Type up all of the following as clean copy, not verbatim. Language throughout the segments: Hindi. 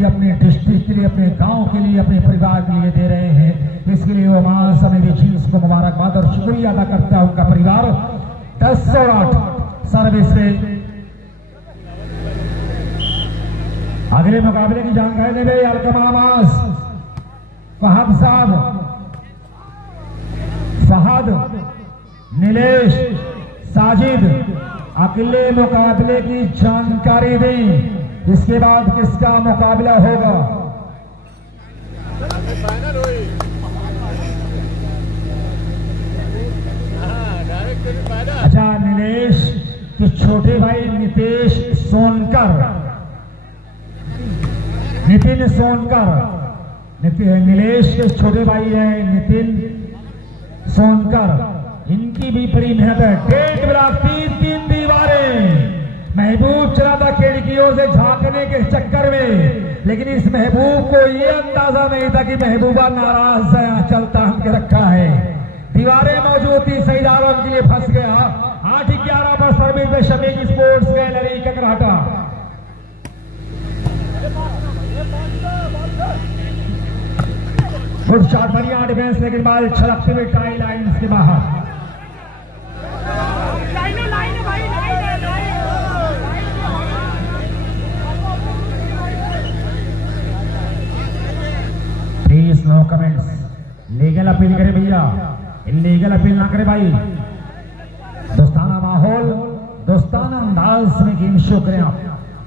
लिए, अपने डिस्ट्रिक्ट के लिए, अपने गांव के लिए, अपने परिवार के लिए दे रहे हैं। इसके लिए वो मां समेत जींस को मुबारकबाद और शुक्रिया अदा करता है उनका परिवार। 10-8 सर्विस में अगले मुकाबले की जानकारी दे रहे अलकमामास फहद साहब। फहद, नीलेश, साजिद अगले मुकाबले की जानकारी दें, इसके बाद किसका मुकाबला होगा। अच्छा, नीलेश के छोटे भाई नितेश सोनकर, नितिन सोनकर, नीलेश के छोटे भाई हैं नितिन सोनकर, इनकी भी बड़ी मेहनत है। डेढ़ ब्लॉक 3 दीवारें। महबूब चला था खिड़कियों से झांकने के चक्कर में, लेकिन इस महबूब को ये अंदाजा नहीं था कि महबूबा नाराज है, चलता हमके रखा है। दीवारें मौजूद थी, सही आलम के लिए फंस गया। 8-11 पर सर्विस में शमीक स्पोर्ट्स गैलरी ककराटा। गुड शॉट, बढ़िया डिफेंस, लेकिन बाल छलकते हुए टाई लाइन के बाहर। Please no comments. Legal appeal करे भैया, इलीगल अपील ना करे भाई। दोस्ताना माहौल, दोस्ताना अंदाज में गेम शो करें आप,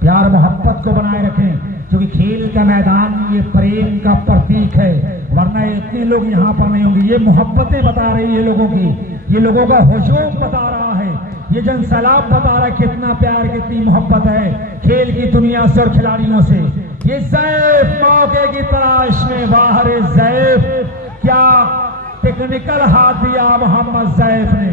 प्यार मोहब्बत को बनाए रखें, क्योंकि खेल का मैदान ये प्रेम का प्रतीक है, वरना इतने लोग यहाँ पर नहीं होंगे। ये मोहब्बतें बता रही है लोगों की, ये लोगों का हुजूम बता रहा है, ये जन सैलाब बता रहा है कितना प्यार, कितनी मोहब्बत है खेल की दुनिया से और खिलाड़ियों से। ये ज़ैफ मौके की तलाश में बाहर, ज़ैफ क्या टेक्निकल हाथ दिया मोहम्मद ज़ैफ ने।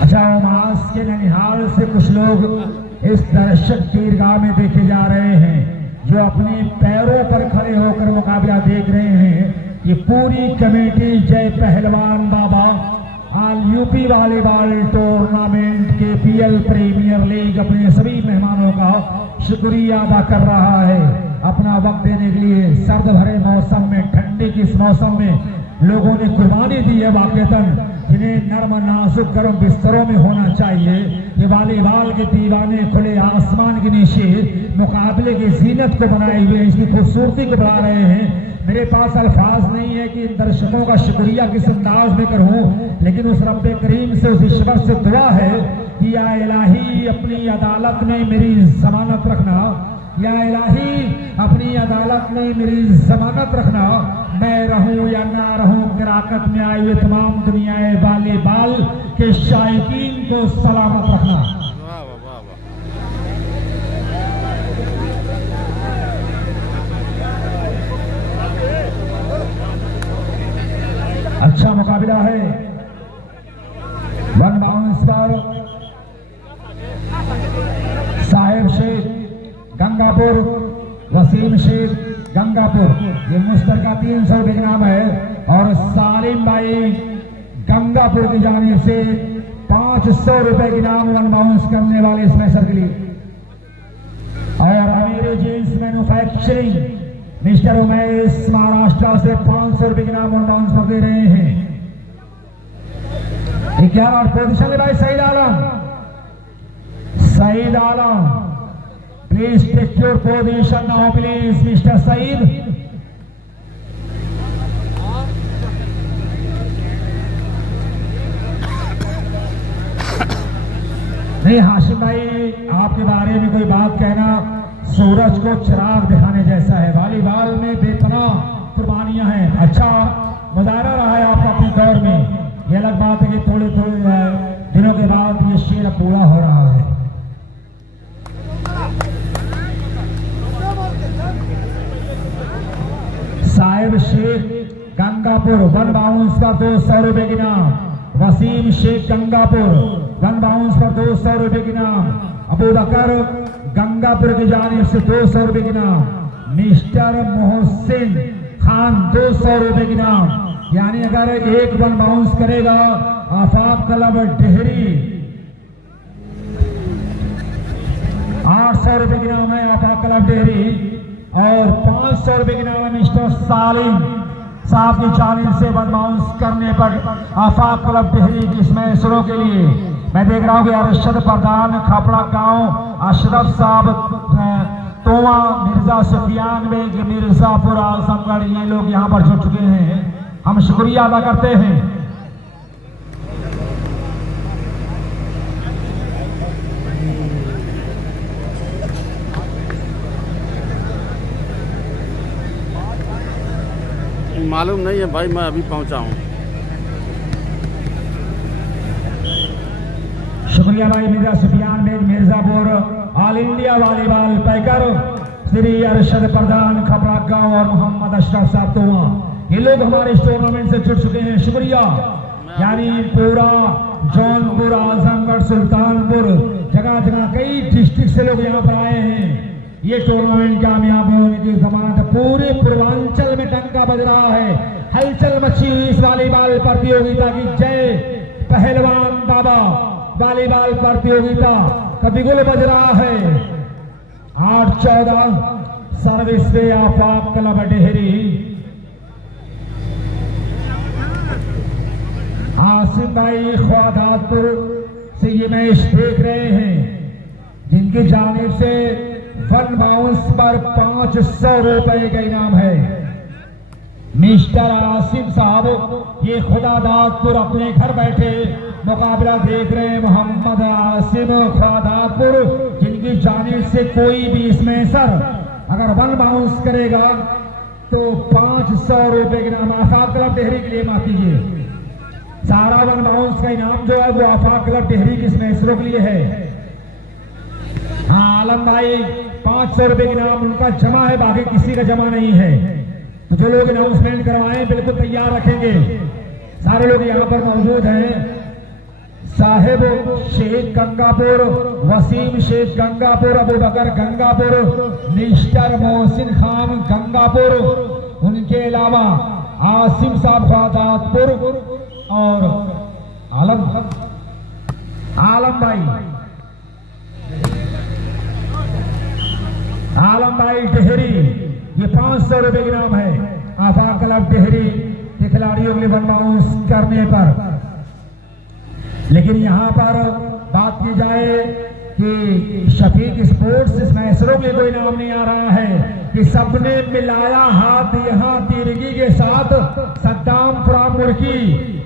अच्छा, उमास के ननिहाल से कुछ लोग इस दर्शक दीर्घा में देखे जा रहे हैं, जो अपने पैरों पर खड़े होकर मुकाबला देख रहे हैं। ये पूरी कमेटी जय पहलवान बाबा ऑल यूपी वॉलीबॉल टूर्नामेंट के PL प्रीमियर लीग अपने सभी मेहमानों का शुक्रिया अदा कर रहा है, अपना वक्त देने के लिए। सर्द भरे मौसम में, ठंडी की इस मौसम में लोगों ने कुर्बानी दी है वाकईतन, जिन्हें नर्म नाजुक गर्म बिस्तरों में होना चाहिए। ये वॉलीबॉल के दीवाने खुले आसमान के नीचे मुकाबले की जीनत को बनाए हुए, इसकी खूबसूरती को बढ़ा रहे हैं। मेरे पास अल्फाज नहीं है कि इन दर्शकों का शुक्रिया किस अंदाज में करूं, लेकिन उस रब्बे करीम से, उस ईश्वर से दुआ है कि या इलाही अपनी अदालत में मेरी जमानत रखना, या इलाही अपनी अदालत में मेरी जमानत रखना। मैं रहूं या ना रहूं, गिराकत में आए हुए तमाम दुनियाए वॉलीबॉल के शायकीन को सलामत रखना। अच्छा मुकाबला है। वन बाउंस पर साहिब शेख गंगापुर, वसीम शेख गंगापुर, ये मुश्तरका 300 रुपए का नाम है, और सालिम भाई गंगापुर की जानिब से 500 रुपए की नाम वन बाउंस करने वाले स्मैशर के लिए। और अमीर jeans manufacturing mister Umesh Maharashtra से 500 रुपए के नाम वन बाउंस पर दे रहे हैं। 11 पोजीशन ले भाई Saeed Alam, Saeed Alam please take your position now please mister Saeed. नहीं हाशिम भाई, आपके बारे में कोई बात कहना सूरज को चिराग दिखाने जैसा है। वॉलीबॉल में बेपनाह कुर्बानियां हैं। अच्छा मुजाहरा रहा है आपका अपने दौर में। ये अलग बात है कि थोड़े थोड़े दिनों के बाद ये शेर अब पूरा हो रहा है। साहिब शेख गंगापुर वन बाउंस पर 200 रुपए की नाम। वसीम शेख गंगापुर वन बाउंस पर 200 रुपए की नाम। अबू बकर गंगापुर की जानिब से 200 रुपए की नाम। मिस्टर मोहसिन खान 200 रुपए की नाम। यानी अगर एक बन बाउंस करेगा आफाक क्लब डेहरी 800 रुपए की नाम है आफाक क्लब डेहरी और 500 रुपए की नाम है मिस्टर सालिम साहब की जानिब से वन बाउंस करने पर आफाक क्लब डेहरी की इस मैचों के लिए मैं देख रहा हूँ कि अरशद प्रधान खापड़ा गांव अशरफ साहब तोवा मिर्जा सुफियान बेग मिर्जापुर आजमगढ़ ये लोग यहाँ पर जुट चुके हैं। हम शुक्रिया अदा करते हैं। मालूम नहीं है भाई, मैं अभी पहुंचा हूं। शुक्रिया भाई Mirza Sufiyan Baig Mirzapur all India volleyball पैकर श्री अरशद प्रधान खपड़ा गांव और मोहम्मद अशरफ साहब तोवा ये लोग हमारे इस टूर्नामेंट से जुड़ चुके हैं। शुक्रिया। यानी पूरा जौनपुर आजमगढ़ सुल्तानपुर जगह जगह कई डिस्ट्रिक्ट से लोग यहाँ पर आए हैं। ये टूर्नामेंट कामयाब होने की जमानत पूरे पूर्वांचल में डंका बज रहा है। हलचल मची हुई इस वॉलीबॉल प्रतियोगिता की। जय पहलवान बाबा वॉलीबॉल प्रतियोगिता का बिगुल बज रहा है। 8-14 सर्विस पे आफाक क्लब डेहरी आसिफ भाई ख्वादातपुर से ये मैच देख रहे हैं जिनकी जानिब से वन बाउंस पर 500 रुपए का इनाम है। मिस्टर आसिफ साहब ये खुदादातपुर अपने घर बैठे मुकाबला देख रहे हैं। मोहम्मद आसिम खुदादातपुर जिनकी जानिब से कोई भी इसमें सर अगर वन बाउंस करेगा तो 500 रुपए के नाम आफाक क्लब डेहरी के लिए माफ कीजिए। सारा वन बाउंस का इनाम जो है वो आफाक क्लब डेहरी के इसमें इसरो के लिए है। हाँ आलम भाई 500 रुपए के नाम उनका जमा है, बाकी किसी का जमा नहीं है। तो जो लोग अनाउंसमेंट करवाएं बिल्कुल तैयार रखेंगे। सारे लोग यहाँ पर मौजूद हैं। साहेब शेख गंगापुर, वसीम शेख गंगापुर, अबू बकर गंगापुर, मिस्टर मोहसिन खान गंगापुर, उनके अलावा आसिम साहब ख्वादातपुर और आलम भाई डेहरी ये 500 रुपए के नाम है आफाक क्लब डेहरी के खिलाड़ियों के लिए वन बाउंस करने पर। लेकिन यहाँ पर बात की जाए कि शफीक स्पोर्ट्स इस मैचरों के कोई नाम नहीं आ रहा है कि सबने मिलाया हाथ यहाँ तिरगी के साथ सद्दाम मुर्की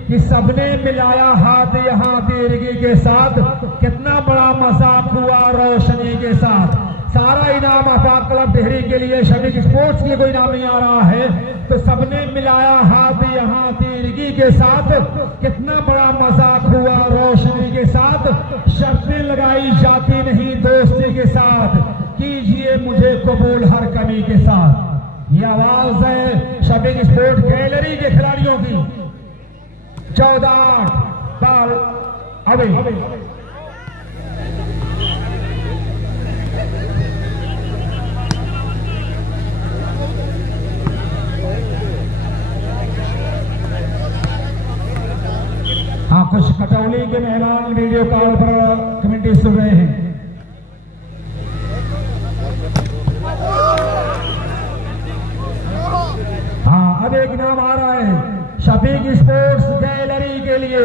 कि सबने मिलाया हाथ यहाँ तिरगी के साथ। कितना बड़ा मजाक हुआ रोशनी के साथ। सारा इनाम आफाक क्लब डेहरी के लिए, शफीक स्पोर्ट्स के लिए कोई नाम नहीं आ रहा है। तो सबने मिलाया हाथ यहाँ तिरगी के साथ। कितना बड़ा मजाक हुआ रोशनी के साथ। शर्तें लगाई जाती नहीं दोस्ती के साथ, कीजिए मुझे कबूल हर कमी के साथ। ये आवाज है शफीक स्पोर्ट्स गैलरी के खिलाड़ियों की। 14 बाल अभी हाँ कुछ कटौली के मेहमान वीडियो कॉल पर कमेंट्री सुन रहे हैं। हाँ अब एक नाम आ रहा है शफीक स्पोर्ट्स गैलरी के लिए।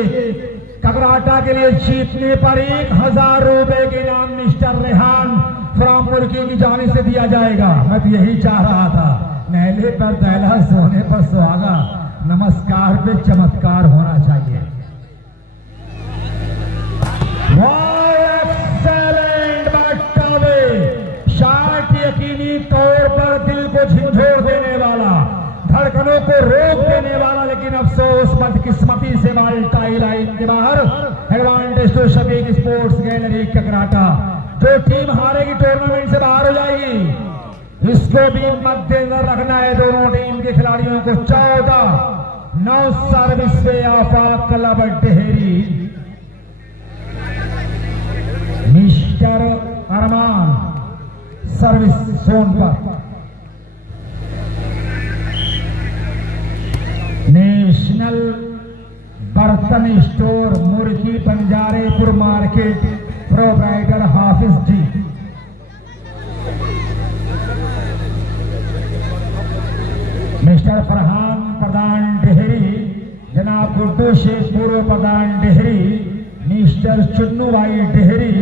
ककराटा के लिए जीतने पर 1000 रुपए के नाम मिस्टर रेहान फ्रॉम मुर्की की जानिब से दिया जाएगा। मैं तो यही चाह रहा था, नहले पर दहला सोने पर सुहागा, नमस्कार पे चमत्कार होना चाहिए। शॉट यकीनी तौर पर दिल को झंझोर देने वाला, धड़कनों को रोक देने वाला, लेकिन अफसोस बदकिस्मती से बॉल टाई लाइन के बाहर। Advantage to Shafiq sports gallery Kakrata. जो टीम हारेगी टूर्नामेंट से बाहर हो जाएगी, इसको भी मद्देनजर रखना है दोनों टीम के खिलाड़ियों को। 14-9 सर्विस पे आफाक क्लब डेहरी मिस्टर अरमान सर्विस जोन पर। नेशनल रतन स्टोर मुर्गी बंजारेपुर मार्केट प्रोप्राइटर हाफिज जी। मिस्टर फरहान प्रधान डेहरी, जनाब गुड्डू शेख पूर्व प्रधान डेहरी, मिस्टर चुन्नू भाई डेहरी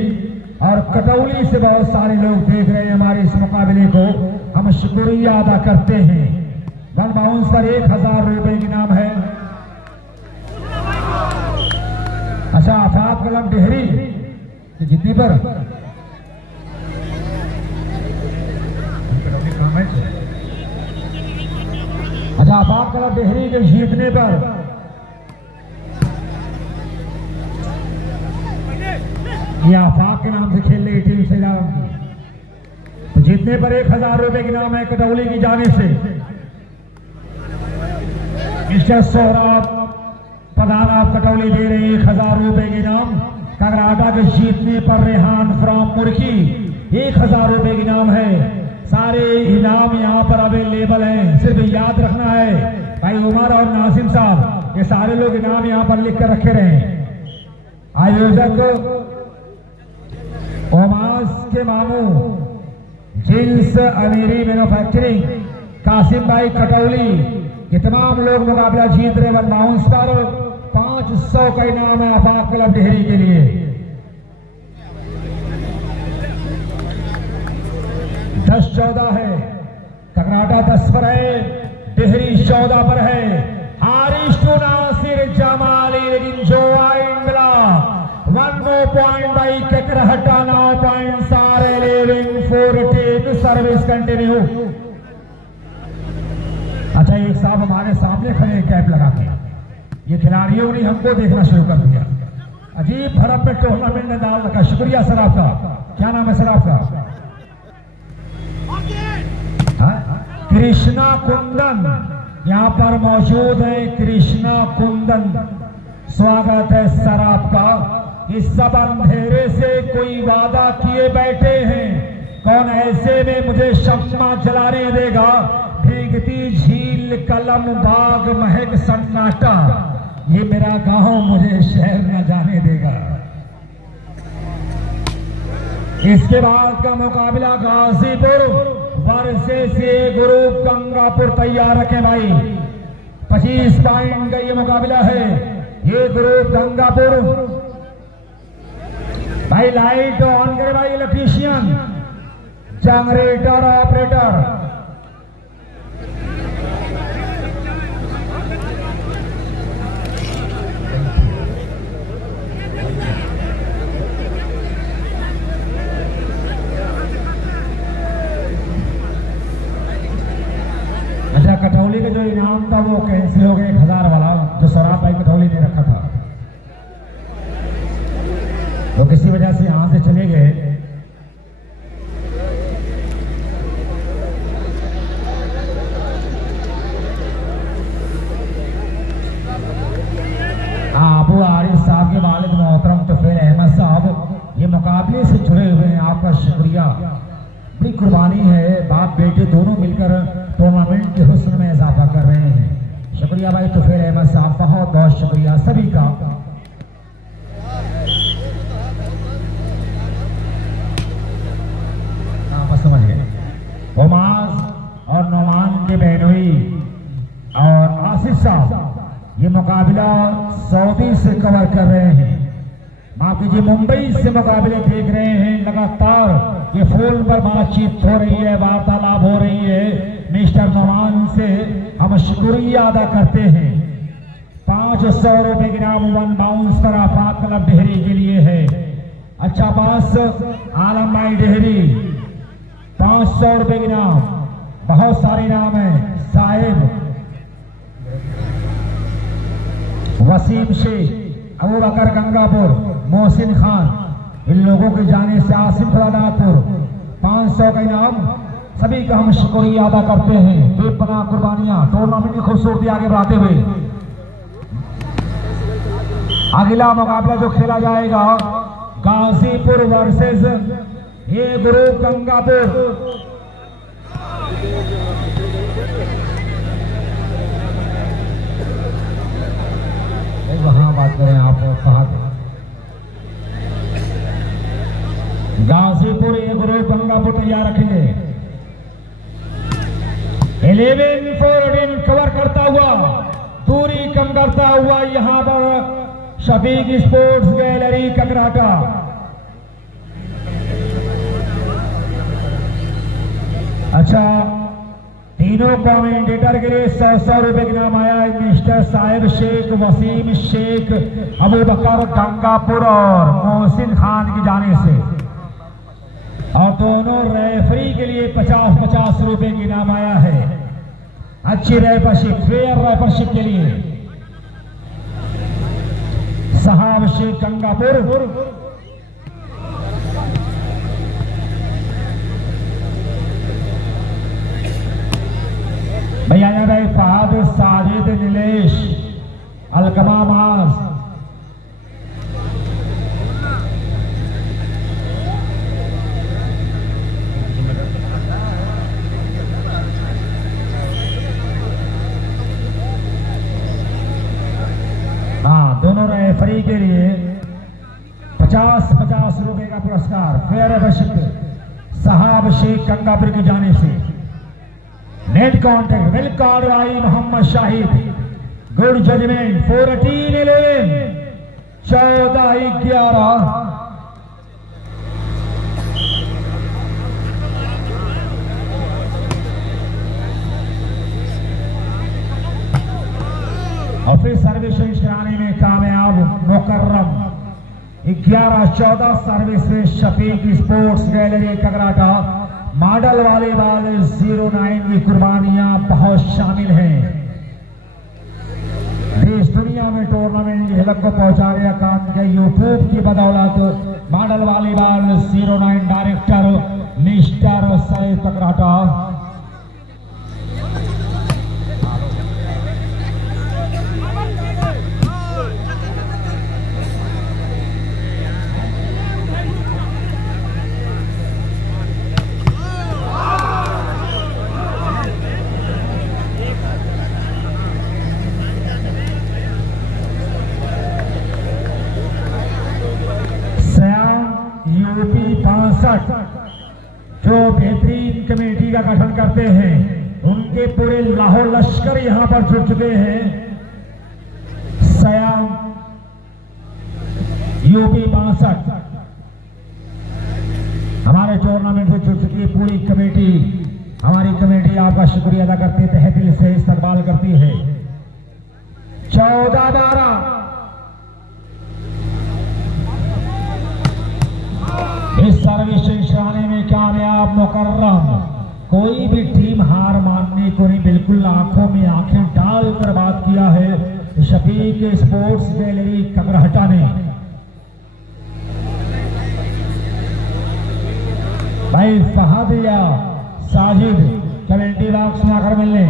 और कटौली से बहुत सारे लोग देख रहे हैं हमारे इस मुकाबले को। हम शुक्रिया अदा करते हैं। वन बाउंस पर 1000 रुपए की नाम है। अच्छा, आफाक कलम डेहरी जितनी पर अच्छा, आफाक कलम डेहरी के जीतने पर ये आफाक के नाम से खेल रही टीम से तो जीतने पर 1000 रुपए की नाम है कटौली की जाने से। मिस्टर सोहराब प्रधान आप कटौली दे रहे हैं 1000 रुपए के नाम। कगराटा के जीतने पर रेहान फ्रॉम मुर्गी 1000 रुपए की नाम है। सारे इनाम यहाँ पर अवेलेबल हैं, सिर्फ याद रखना है भाई उमर और नासिम साहब, ये सारे लोग इनाम यहाँ पर लिख कर रखे रहे। आयोजक ओमास के मामू जिन्स अमीरी मैन्युफैक्चरिंग कासिम भाई कटौली, ये तमाम लोग मुकाबला जीत रहे। वन बाउंस पर 500 का इनाम है आफाक क्लब डेहरी के लिए। दस 14 है, कगराटा 10 पर है, डेहरी 14 पर है। हारिश टू नासिर जमाली, लेकिन जो आइन मिला 1 more point by Kakarhata, now points are 11-14, service continue. अच्छा, एक साहब हमारे सामने खड़े कैप लगा के, ये खिलाड़ियों ने हमको देखना शुरू कर दिया। अजीब फर्क पे टूर्नामेंट में डाल रखा। शुक्रिया सर आपका। क्या नाम है सर आपका? कृष्णा कुंदन यहाँ पर मौजूद है। कृष्णा कुंदन, स्वागत है सर आपका। इस सब अंधेरे से कोई वादा किए बैठे हैं, कौन ऐसे में मुझे शम्मा जलाने देगा? भीगती झील कलम बाग महक सन्नाटा, ये मेरा गांव मुझे शहर न जाने देगा। इसके बाद का मुकाबला गाजीपुर वर्सेस ग्रुप गंगापुर। तैयार रखें भाई, 25 पॉइंट का ये मुकाबला है। ये ग्रुप गंगापुर भाई, लाइट ऑन करे भाई, इलेक्ट्रीशियन, जनरेटर ऑपरेटर। अच्छा, कटौली का जो इनाम था वो कैंसिल हो गया, 1000 वाला जो सौराब भाई कटौली ने रखा था, वो किसी वजह से यहां से चले गए। अबू आरिफ साहब के वालिद मोहतरम तुफैल अहमद साहब, ये मुकाबले से जुड़े हुए हैं, आपका शुक्रिया। बड़ी कुर्बानी है, बाप बेटे दोनों मिलकर टूर्नामेंट के हुस्न में इजाफा कर रहे हैं। शुक्रिया भाई तुफैल अहमद साहब, बहुत बहुत शुक्रिया सभी का। ओमास और नौमान के बहनोई और आसिफ साहब ये मुकाबला सऊदी से कवर कर रहे हैं। माफ कीजिए, मुंबई से मुकाबले देख रहे हैं। लगातार ये फोन पर बातचीत हो रही है, वार्तालाप हो रही है। मिस्टर नौमान से हम शुक्रिया अदा करते हैं। 500 रुपए के नाम वन बाउंस पर आफाक क्लब डेहरी के लिए है। अच्छा, बास आलम भाई डेहरी 500 रुपए के नाम, बहुत सारे नाम है। साहिब वसीम शेख, अबू बकर गंगापुर, मोहसिन खान, इन लोगों के जाने से आसिफ रानापुर 500 का इनाम। सभी का हम शुक्रिया अदा करते हैं। बेपनाह कुर्बानियां टूर्नामेंट की खूबसूरती आगे बढ़ाते हुए अगला मुकाबला जो खेला जाएगा गाजीपुर वर्सेस ये ग्रुप गंगापुर। वहां बात करें आप फहद। गाजीपुर ए ग्रुप गंगापुर तैयार रखेंगे। 11-14 कवर करता हुआ, दूरी कम करता हुआ यहां पर शफीक स्पोर्ट्स गैलरी ककराटा। अच्छा, तीनों कमेंटेटर के लिए 100 रुपए के नाम आया है। मिस्टर साहिब शेख, वसीम शेख, अबू बकर गंगापुर और मोहसिन खान की जाने से, और दोनों रेफरी के लिए 50-50 रुपए की नाम आया है। अच्छी रेफरशिप, फेयर रेफरशिप के लिए साहब शेख गंगापुर। भैया भाई फहद, साजिद, नीलेश, अलकमा माज। हाँ, दोनों रेफरी के लिए 50-50 रुपए का पुरस्कार फेयर रेफरशिप साहब शेख गंगापुर की जाने से। नेट कॉन्टेक्ट वेल कार्रवाई मोहम्मद शाहिद, गुड जजमेंट 14-11, 14-11। और फिर सर्विस कराने में कामयाब मुकर्रम 11-14 सर्विस में शफीक स्पोर्ट्स गैलरी ककराटा। मॉडल वाले बाल 09 की कुर्बानियां बहुत शामिल हैं। देश दुनिया में टूर्नामेंट की झलक को पहुंचा गया काम किया यूट्यूब की बदौलत। मॉडल वाली बाल 09 डायरेक्टर मिस्टर सईद ककराटा। यूपी 65 जो बेहतरीन कमेटी का गठन करते हैं, उनके पूरे लाहौर लश्कर यहां पर जुड़ चुके हैं। सयाम यूपी 65 हमारे टूर्नामेंट में जुड़ चुकी है पूरी कमेटी। हमारी कमेटी आपका शुक्रिया अदा करती है, तहे दिल से इस्तकबाल करती है। 14-12 इस सर्विस कराने में कामयाब मुकर्रम। कोई भी टीम हार मानने को नहीं, बिल्कुल आंखों में आंखें डालकर बात किया है शफीक स्पोर्ट्स गैलरी ककराटा ने। भाई फहद या साजिद कमेंटी बॉक्स में आकर मिलने।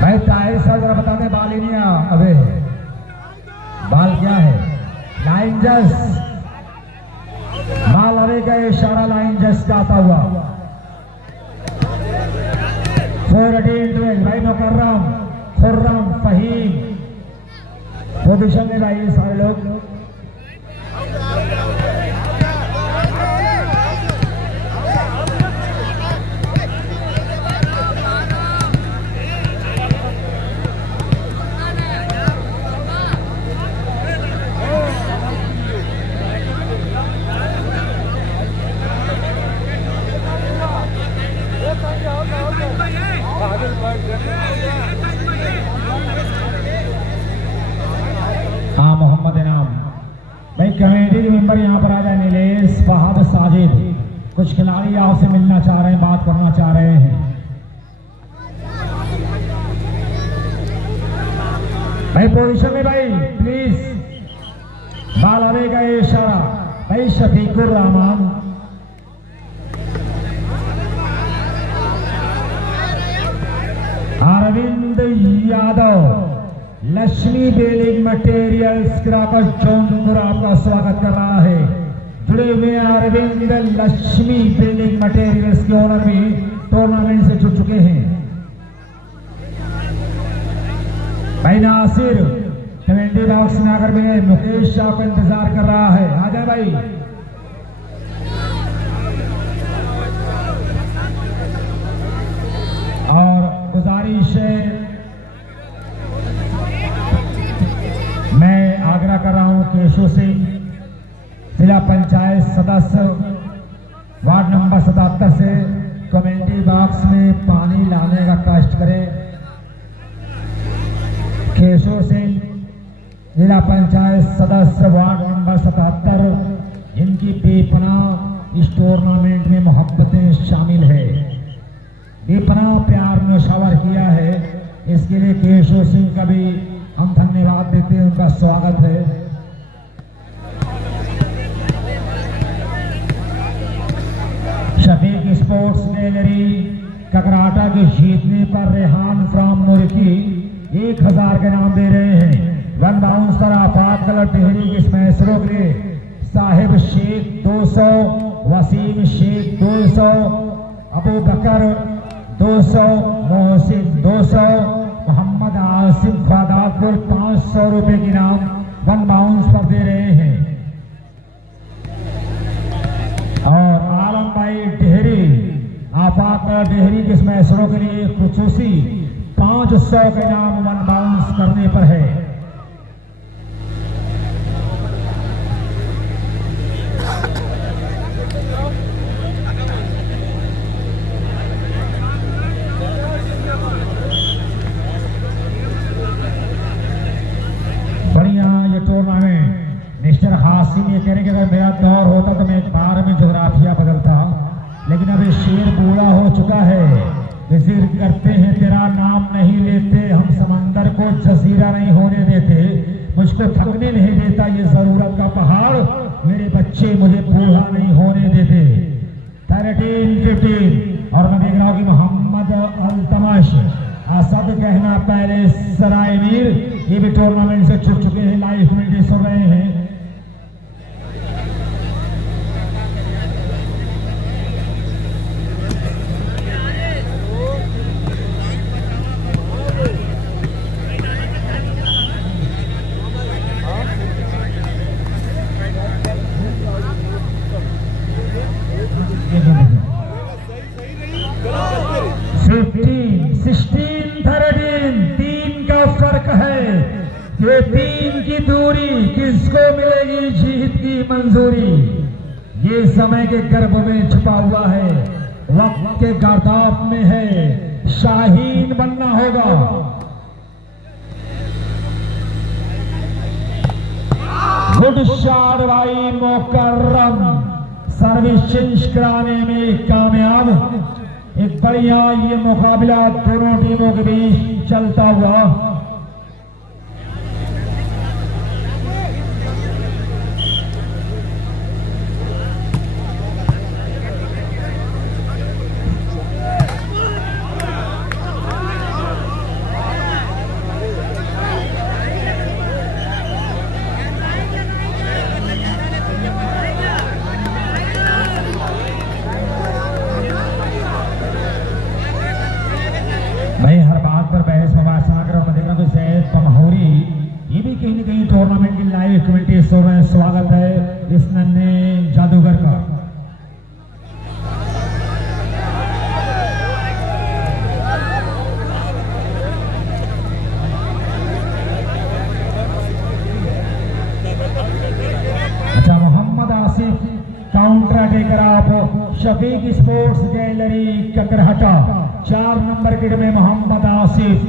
भाई ताहिर साहब जरा बता दें, बाल ही नहीं अबे बाल क्या है? लाइन जस बाल अबे का इशारा लाइन जस का आता हुआ। 4-12 भाई मुकर्रम, खुर्रम, फहीम पोजीशन में भाई सारे लोग। हाँ मोहम्मद इनाम भाई कमेटी के मेंबर यहाँ पर आ जाए। नीलेश, फहद, साजिद, कुछ खिलाड़ी आपसे मिलना चाह रहे हैं, बात करना चाह रहे हैं। भाई पोजीशन में भाई प्लीज, बाल आवे का इशारा भाई। शफीकुर रहमान, अरविंद यादव, लक्ष्मी बिल्डिंग मटेरियल्स क्रापर जौनपुर आपका स्वागत कर रहा है। जुड़े हुए अरविंद लक्ष्मी बिल्डिंग मटेरियल्स के ओनर भी टूर्नामेंट से जुड़ चुके हैं। भाई नासिर कमेंट्री बॉक्स में आकर भी मुकेश शाह को इंतजार कर रहा है। आ जाए भाई। और गुजारिश है, मैं आग्रह कर रहा हूं केशव सिंह जिला पंचायत सदस्य वार्ड नंबर 77 से कमेंट्री बॉक्स में पानी लाने का कष्ट करें। केशव सिंह जिला पंचायत सदस्य वार्ड नंबर 77, इनकी बेपनाह इस टूर्नामेंट में मोहब्बतें शामिल है, बेपनाह प्यार नौशावर किया है। इसके लिए केशव सिंह का भी हम धन्यवाद देते हैं, उनका स्वागत है। शफीक स्पोर्ट्स गैलरी ककराटा के जीतने पर रेहान फ्रॉम मुर्की 1000 के नाम दे रहे हैं। वन बाउंस पर आफाक कलर टिहरी के स्मैशरों के लिए साहिब शेख 200, वसीम शेख 200, अबू बकर 200, मोहसिन 200, मोहम्मद आसिफ ख्वादापुर 500 रुपए की नाम वन बाउंस पर दे रहे हैं। और आलम भाई टिहरी आफाक कलर टिहरी के स्मैशरों के लिए खुसूसी 500 के नाम वन बाउंस करने पर है। टूर्नामेंट मिस्टर हासिम ये कह रहे कि अगर मेरा दौर होता तो मैं एक बार में जोग्राफिया बदलता, लेकिन अब ये शेर बूढ़ा हो चुका है। जिक्र करते हैं तेरा नाम नहीं लेते, हम समंदर को जजीरा नहीं होने देते, मुझको थकने नहीं देता ये जरूरत का पहाड़, मेरे बच्चे मुझे बूढ़ा नहीं होने देते। 13-15 और मैं देख रहा हूँ कि मोहम्मद अल्तमश असद कहना पहले सराय मीर ये भी टूर्नामेंट से छूट चुके हैं, लाइव कमेंट्री सुन रहे हैं। ये 3 की दूरी किसको मिलेगी जीत की मंजूरी, ये समय के गर्भ में छुपा हुआ है, वक्त के गर्दाफ में है, शाहीन बनना होगा। गुड शॉट भाई मुकर्रम, सर्विस चेंज कराने में कामयाब। एक बढ़िया ये मुकाबला दोनों टीमों के बीच चलता हुआ। भाई हर बात पर बहस पमहौरी ये भी कहीं न कहीं टूर्नामेंट की लाइव कमेंट्री शो में स्वागत है इस नन्हे जादूगर का। अच्छा मोहम्मद आसिफ काउंटर अटैकर आप Shafiq sports gallery Kakrahata 4 number kit में मोहम्मद आसिफ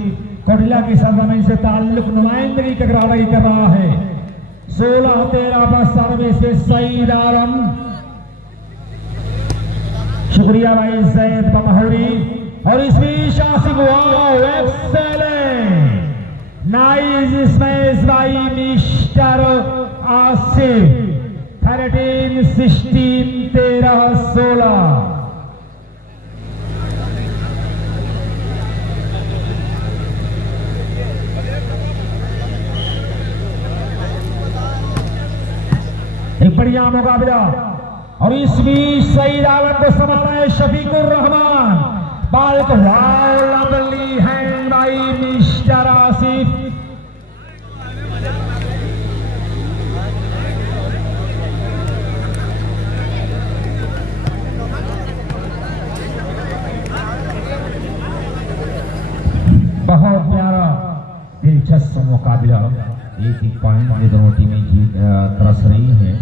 कोटिला की सरजमीन से ताल्लुक नुमाइंदगी ककराड़ा की कर रहा है। 16-13 पर सर्विस से सईद आलम, शुक्रिया भाई सैयद पमहौरी। और इसमें शासिक नाइस स्मैश भाई मिस्टर आसिफ 13-16 13-16। एक बढ़िया मुकाबला और इस बीच सईद आलम को संभाला है शफीकुर रहमान। बाल को lovely hand by mister Asif. बहुत प्यारा दिलचस्प मुकाबला, एक ही पॉइंट में दोनों टीमें तरस रही हैं।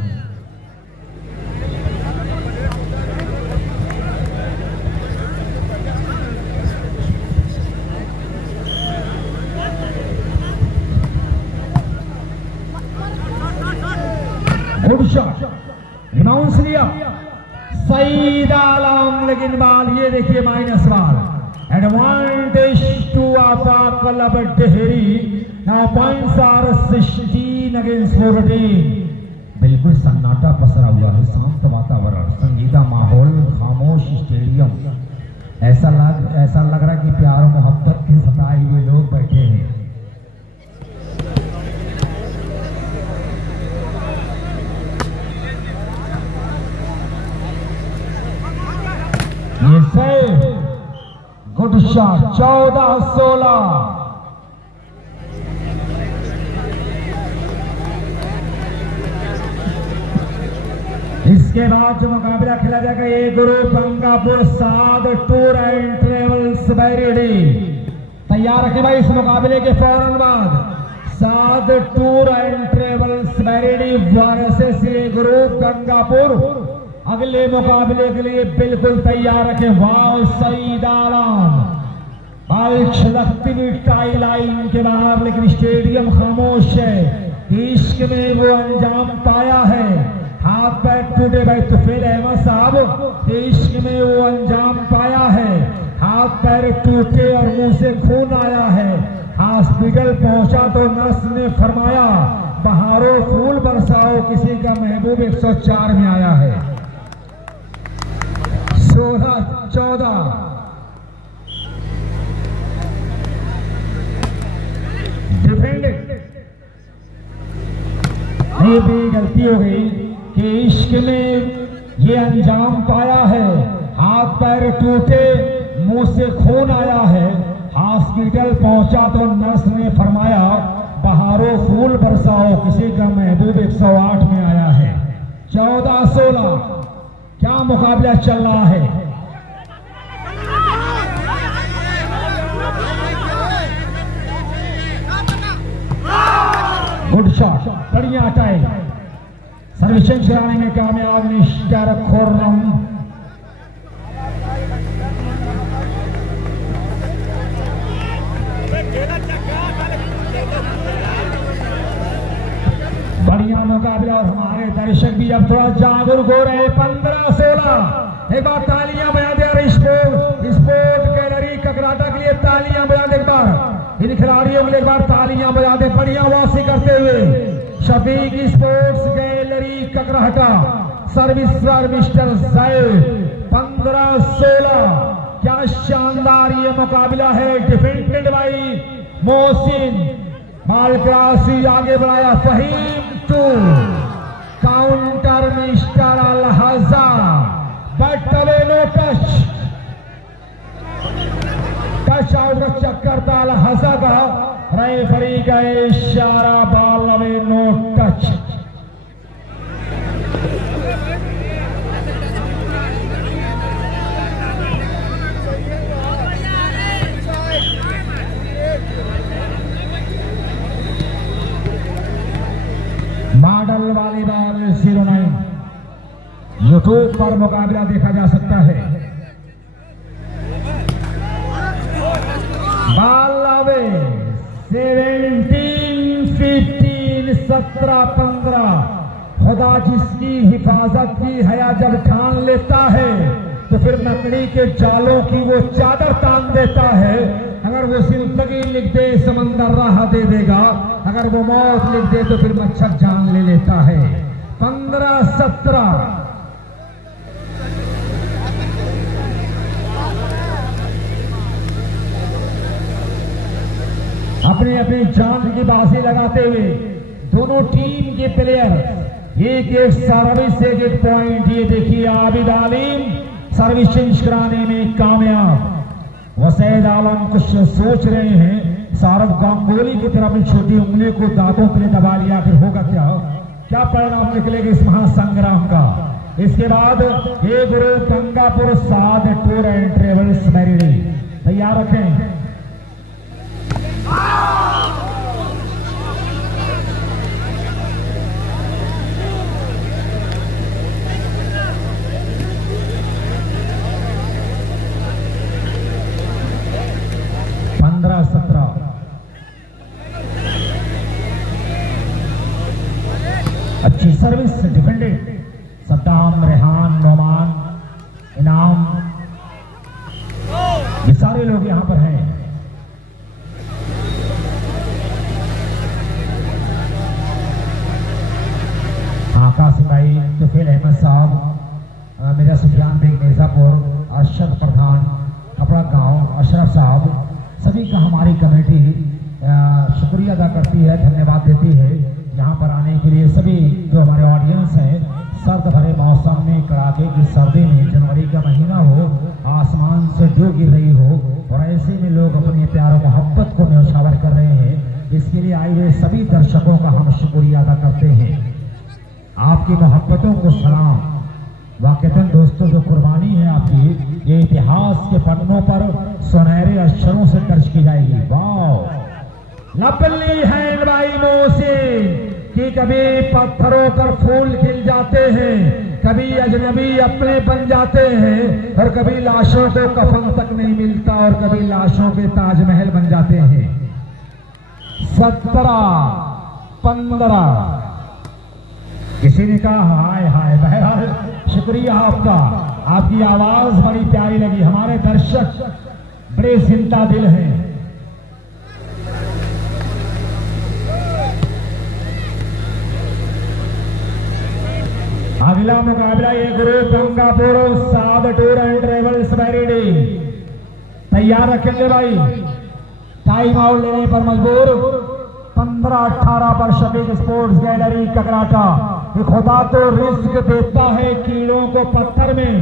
गुड शॉट, रिबाउंड लिया सईद आलम, लेकिन बाल ये देखिए माइनस बाल। एडवांटेज टू आपा club Dehri. Now points are 16 against 14। बिल्कुल सन्नाटा पसरा हुआ है, शांत वातावरण, संगीता माहौल, खामोश स्टेडियम। ऐसा लग रहा है कि प्यार और मोहब्बत के सताए हुए लोग बैठे हैं। ये से गुड शॉट, 14-16। इसके बाद जो मुकाबला खेला जाएगा ये group Angapur Saad tour and travels Bairedi. तैयार रखें भाई, इस मुकाबले के फौरन बाद Saad tour and travels Bairedi versus ये ग्रुप गंगापुर। अगले मुकाबले के लिए बिल्कुल तैयार रखें। वाह सईद आलम, बाल छलकती हुई टाई लाइन के बाहर, लेकिन स्टेडियम खामोश है। इश्क में वो अंजाम पाया है, हाथ पैर टूटे भाई तुफैल अहमद साहब। इश्क में वो अंजाम पाया है, हाथ पैर टूटे और मुंह से खून आया है। हॉस्पिटल पहुंचा तो नर्स ने फरमाया बहारों फूल बरसाओ, किसी का महबूब 104 में आया है। 16-14। डिफेंडेड, ये भी गलती हो गई कि इश्क में ये अंजाम पाया है, हाथ पैर टूटे, मुंह से खून आया है। हॉस्पिटल पहुंचा तो नर्स ने फरमाया बहारों फूल बरसाओ, किसी का महबूब 108 में आया है। 14-16 क्या मुकाबला चल रहा है। गुड शॉट, बढ़िया टाइम, सर्विसिंग कराने में कामयाब मिस्टर खुर्रम। बढ़िया मुकाबला और हमारे दर्शक भी अब थोड़ा जागरूक हो रहे हैं। 15-16। एक बार तालियां बजा दे और स्पोर्ट गैलरी ककराटा के लिए तालियां बजा दे। एक बार इन खिलाड़ियों के लिए एक बार तालियां बजा दे, बढ़िया वापसी करते हुए। Shafiq sports gallery Kakrata servicer mister Zaid. 15-16 क्या शानदार ये मुकाबला है। डिफेंडेड बाई मोहसिन, बाल क्रासी आगे बढ़ाया Faheem to, counter mister Alhaja, but away no touch out का चक्कर था अलहजा का, रेफरी का इशारा, ball away no touch. Model volleyball 09 YouTube पर मुकाबला देखा जा सकता है। बाल अवे 17-15, 17-15। खुदा जिसकी हिफाजत की हया जब ठान लेता है तो फिर लकड़ी के जालों की वो चादर तान देता है। अगर वो जिंदगी लिख दे समंदर राह दे देगा, अगर वो मौत लिख दे तो फिर मच्छर जान ले लेता है। 15-17। अपनी अपनी जान की बाजी लगाते हुए दोनों टीम के प्लेयर एक एक सर्विस से एक पॉइंट। ये देखिए आबिद आलिम सर्विस चेंज कराने में कामयाब। वसैद आलम कुछ सोच रहे हैं, सारद गांगुली की तरफ अपनी छोटी उंगली को दांतों पे दबा लिया, फिर होगा क्या परिणाम निकलेगा इस महासंग्राम का। इसके बाद ये गुरु गंगापुर साध टूर एंड ट्रेवल्स मैरिडी तैयार रखें। अच्छी सर्विस डिफेंडेड। सद्दाम, रेहान, नोमान, इनाम, ये सारे लोग यहां पर हैं। आकाश भाई, तुफैल अहमद साहब, मेरा सुफियान बेग मिर्जापुर, अरशद प्रधान, कपड़ा गांव, अशरफ साहब, सभी का हमारी कमेटी शुक्रिया अदा करती है, धन्यवाद देती है यहाँ पर आने के लिए। सभी जो हमारे ऑडियंस हैं, सर्द भरे मौसम में, कड़ाके की सर्दी में, जनवरी का महीना हो, आसमान से ड्यू गिर रही हो और ऐसे में लोग अपने प्यार और मोहब्बत को न्यौछावर कर रहे हैं, इसके लिए आए हुए सभी दर्शकों का हम शुक्रिया अदा करते हैं। आपकी मोहब्बतों को सलाम। वाकईतन दोस्तों, जो कुर्बानी है आपकी, ये इतिहास के पन्नों पर सुनहरे अक्षरों से दर्ज की जाएगी। वाह, लपली है भाई मोहसिन कि कभी पत्थरों पर फूल खिल जाते हैं, कभी अजनबी अपने बन जाते हैं, और कभी लाशों को कफन तक नहीं मिलता, और कभी लाशों के ताजमहल बन जाते हैं। 17, 15 किसी ने कहा हाय हाय। बहरहाल शुक्रिया आपका, आपकी आवाज बड़ी प्यारी लगी। हमारे दर्शक बड़े जिंदा दिल हैं। अगला मुकाबला ये गुरु गंगापुर साध टूर एंड ट्रेवल्स मैरिडी तैयार रखेंगे भाई। टाइम आउट लेने पर मजबूर। 15-18 पर शफीक स्पोर्ट्स गैलरी ककराटा। ये खुदा तो रिस्क देता है कीड़ों को पत्थर में,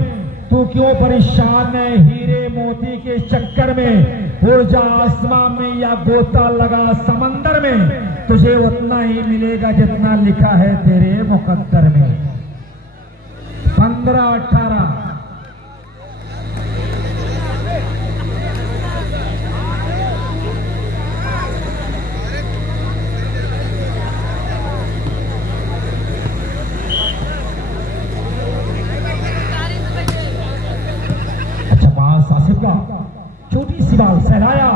तू क्यों परेशान है हीरे मोती के चक्कर में। उड़ जा आसमां में या गोता लगा समंदर में, तुझे उतना ही मिलेगा जितना लिखा है तेरे मुकद्दर में। 15-18 अच्छा बात आसिफ का छोटी सी बाल सहलाया,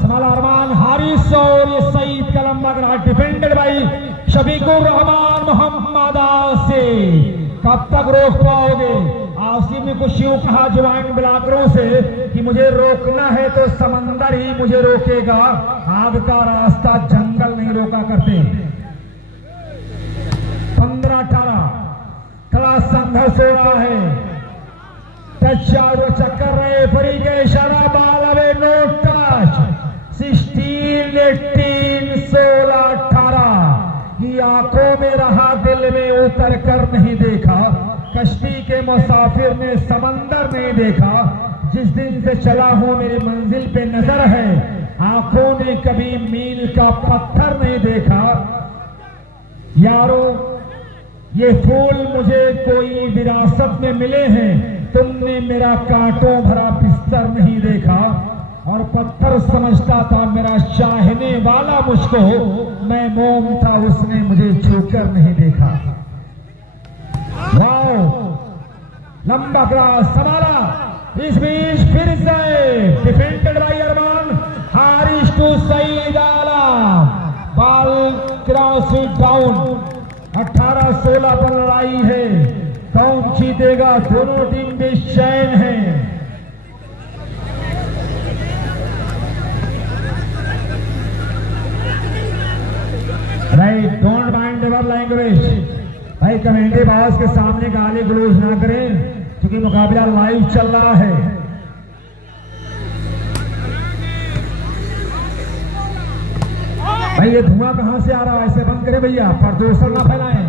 संभाला अरमान हारिस, और ये सईद कलम मगरा डिफेंडेड बाई शफीकुर रहमान मोहम्मद आसिफ। कब तक रोक पाओगे? आसिफ ने कुछ यूं कहा ज्वाइन ब्लाकरों से कि मुझे रोकना है तो समंदर ही मुझे रोकेगा, आग का रास्ता जंगल नहीं रोका करते। 15-18 कड़ा संघर्ष हो रहा है। टच चक्कर रहे फरी के इशारा बाल अवे नो टच। 16, 18, 16, 18 की आंखों में रहा दिल में उतर कर नहीं देखा। कश्ती के मुसाफिर ने समंदर नहीं देखा। जिस दिन से चला हूं मेरी मंजिल पे नजर है, आंखों ने कभी मील का पत्थर नहीं देखा। यारो ये फूल मुझे कोई विरासत में मिले हैं, तुमने मेरा कांटों भरा बिस्तर नहीं देखा। और पत्थर समझता था मेरा चाहने वाला मुझको, मैं मोम था उसने मुझे छूकर नहीं देखा। वाओ, लंबा क्रॉस संभाला, इस बीच फिर से defended by Arman Haris to Saeed Alam. Ball cross down. 18-16 पर लड़ाई है, कौन जीतेगा? दोनों टीम बेचैन है। Right, don't mind our language. भाई कमेंट्री बॉस के सामने गाली गलौज ना करें, क्योंकि मुकाबला लाइव चल रहा है। भाई ये धुआं कहां से आ रहा है? ऐसे बंद करें भैया, प्रदूषण ना फैलाएं।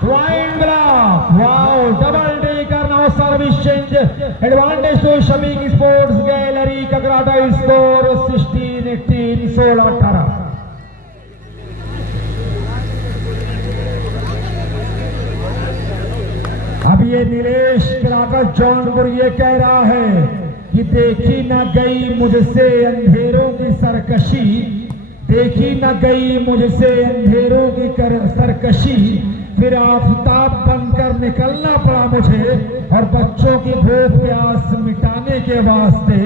Twine block. Wow, double taker now service change. Advantage to Shamik Sports Gallery. Kakrata score 16-18, 16-18. अब ये नीलेश किलाकर जौनपुर ये कह रहा है कि देखी न गई मुझसे अंधेरों की सरकशी, देखी न गई मुझसे अंधेरों की सरकशी, फिर आफताब बनकर निकलना पड़ा मुझे और बच्चों की भूख प्यास मिटाने के वास्ते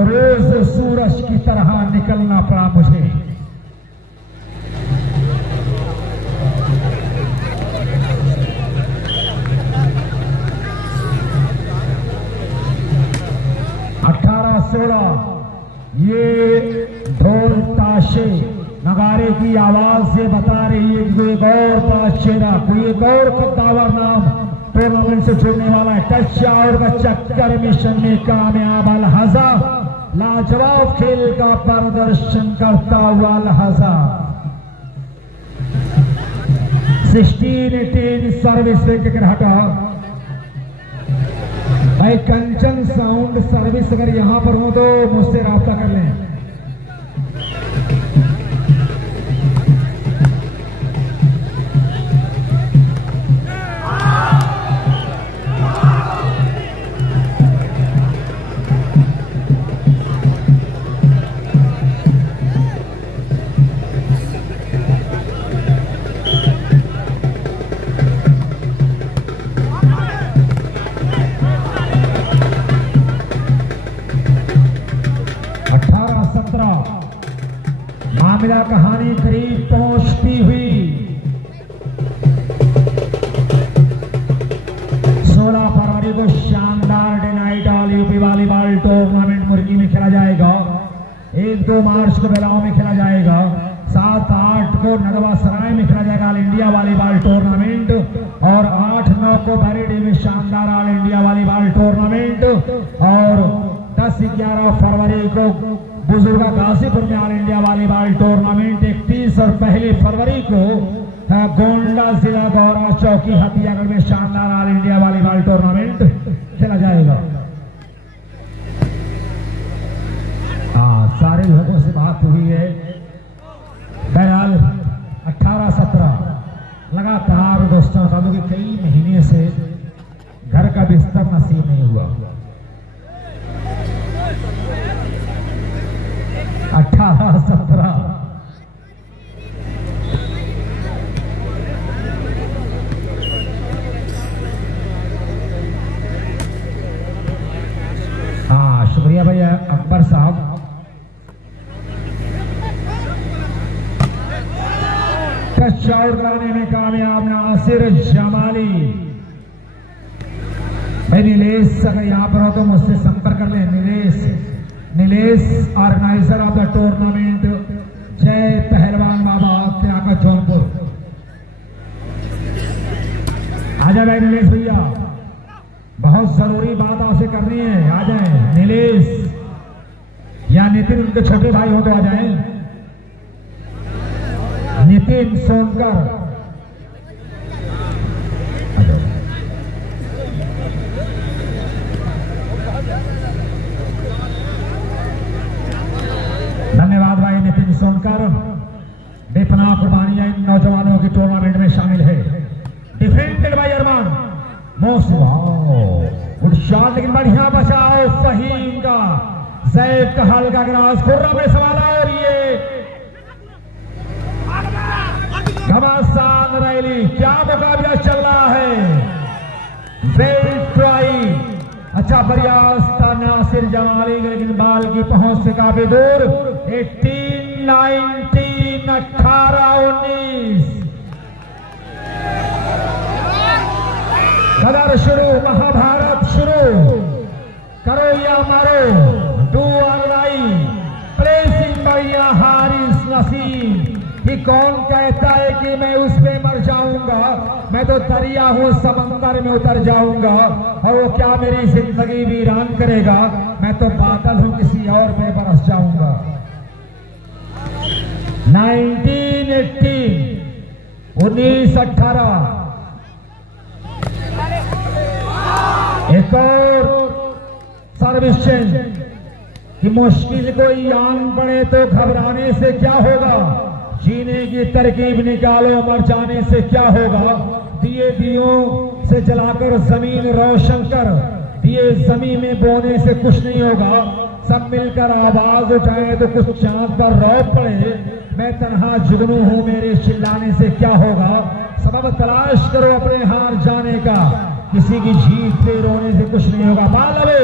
रोज सूरज की तरह निकलना पड़ा मुझे। ये ढोल ताशे नगारे की आवाज से बता रही है कि कोई एक और ताशेरा, कोई एक और कद्दावर नाम टूर्नामेंट से जुड़ने वाला है। टच आउट का चक्कर मिशन में कामयाब अलहजा, लाजवाब खेल का प्रदर्शन करता हुआ अलहजा। 16-18 सर्विस विकेट हटा। भाई कंचन साउंड सर्विस अगर यहां पर हो तो मुझसे राब्ता कर लें। मामला कहानी करीब पहुंचती हुई 16 फरवरी को शानदार day night all UP volleyball tournament मुर्गी में खेला जाएगा। 1-2 मार्च को बेलाओं में खेला जाएगा। 7-8 को नदवा सराय में खेला जाएगा ऑल इंडिया वॉलीबॉल टूर्नामेंट और 8-9 को बरेली में शानदार ऑल इंडिया वॉलीबॉल टूर्नामेंट और 10-11 फरवरी को बुजुर्गा गाजीपुर में ऑल इंडिया वॉलीबॉल टूर्नामेंट। 31 और 1 फरवरी को गोंडा जिला गौरा चौकी हथियागढ़ में शानदार ऑल इंडिया वॉलीबॉल टूर्नामेंट खेला जाएगा। सारे लोगों से बात हुई है। बहरहाल 18-17 लगातार दोस्तों बता दो कि कई महीने से घर का बिस्तर नसीब नहीं हुआ। 18-17 शुक्रिया भैया अकबर साहब। टच आउट कराने में कामयाब नासिर जमाली। भाई नीलेश अगर यहाँ पर हो तो मुझसे संपर्क कर लें। Nilesh organiser of the tournament, जय पहलवान बाबा किलाकर जौनपुर। आजा भाई नीलेश भैया, बहुत जरूरी बात आपसे करनी है। आ जाए नीलेश या नितिन, उनके छोटे भाई हो तो आ जाए। नितिन सोनकर धन्यवाद भाई नितिन सोनकर। बेपनाह कुर्बानियां इन नौजवानों की टूर्नामेंट में शामिल है। Defended by Arman good shot, लेकिन बढ़िया बचाओ फहीम का। जैब का हल्का ग्रास खुर्रा में सवाल और ये घमासान रैली, क्या मुकाबला चल रहा है। वेल ट्राई, अच्छा प्रयास था नासिर जमाली, लेकिन बाल की पहुंच से काफी दूर। 18-19 18-19 कदर शुरू, महाभारत शुरू। करो या मारो, डू और लाई, प्लेसिंग बढ़िया हारिस नसीम। कि कौन कहता है कि मैं उस पे मर जाऊंगा, मैं तो दरिया हूं, समंदर में उतर जाऊंगा और वो क्या मेरी जिंदगी वीरान करेगा। मैं तो बादल हूं, किसी और पे बरस जाऊंगा। 19-18 19-18 एक और सर्विस चेंज कि मुश्किल कोई आन पड़े तो घबराने से क्या होगा, जीने की तरकीब निकालो, मर जाने से क्या होगा। दिए दियों से जलाकर जमीन रोशन कर, दिए जमीन में बोने से कुछ नहीं होगा। सब मिलकर आवाज उठाए तो कुछ चांद पर रौब पड़े। मैं तन्हा जुगनू हूं, मेरे चिल्लाने से क्या होगा। सबब तलाश करो अपने हार जाने का, किसी की जीत पे रोने से कुछ नहीं होगा। बालवे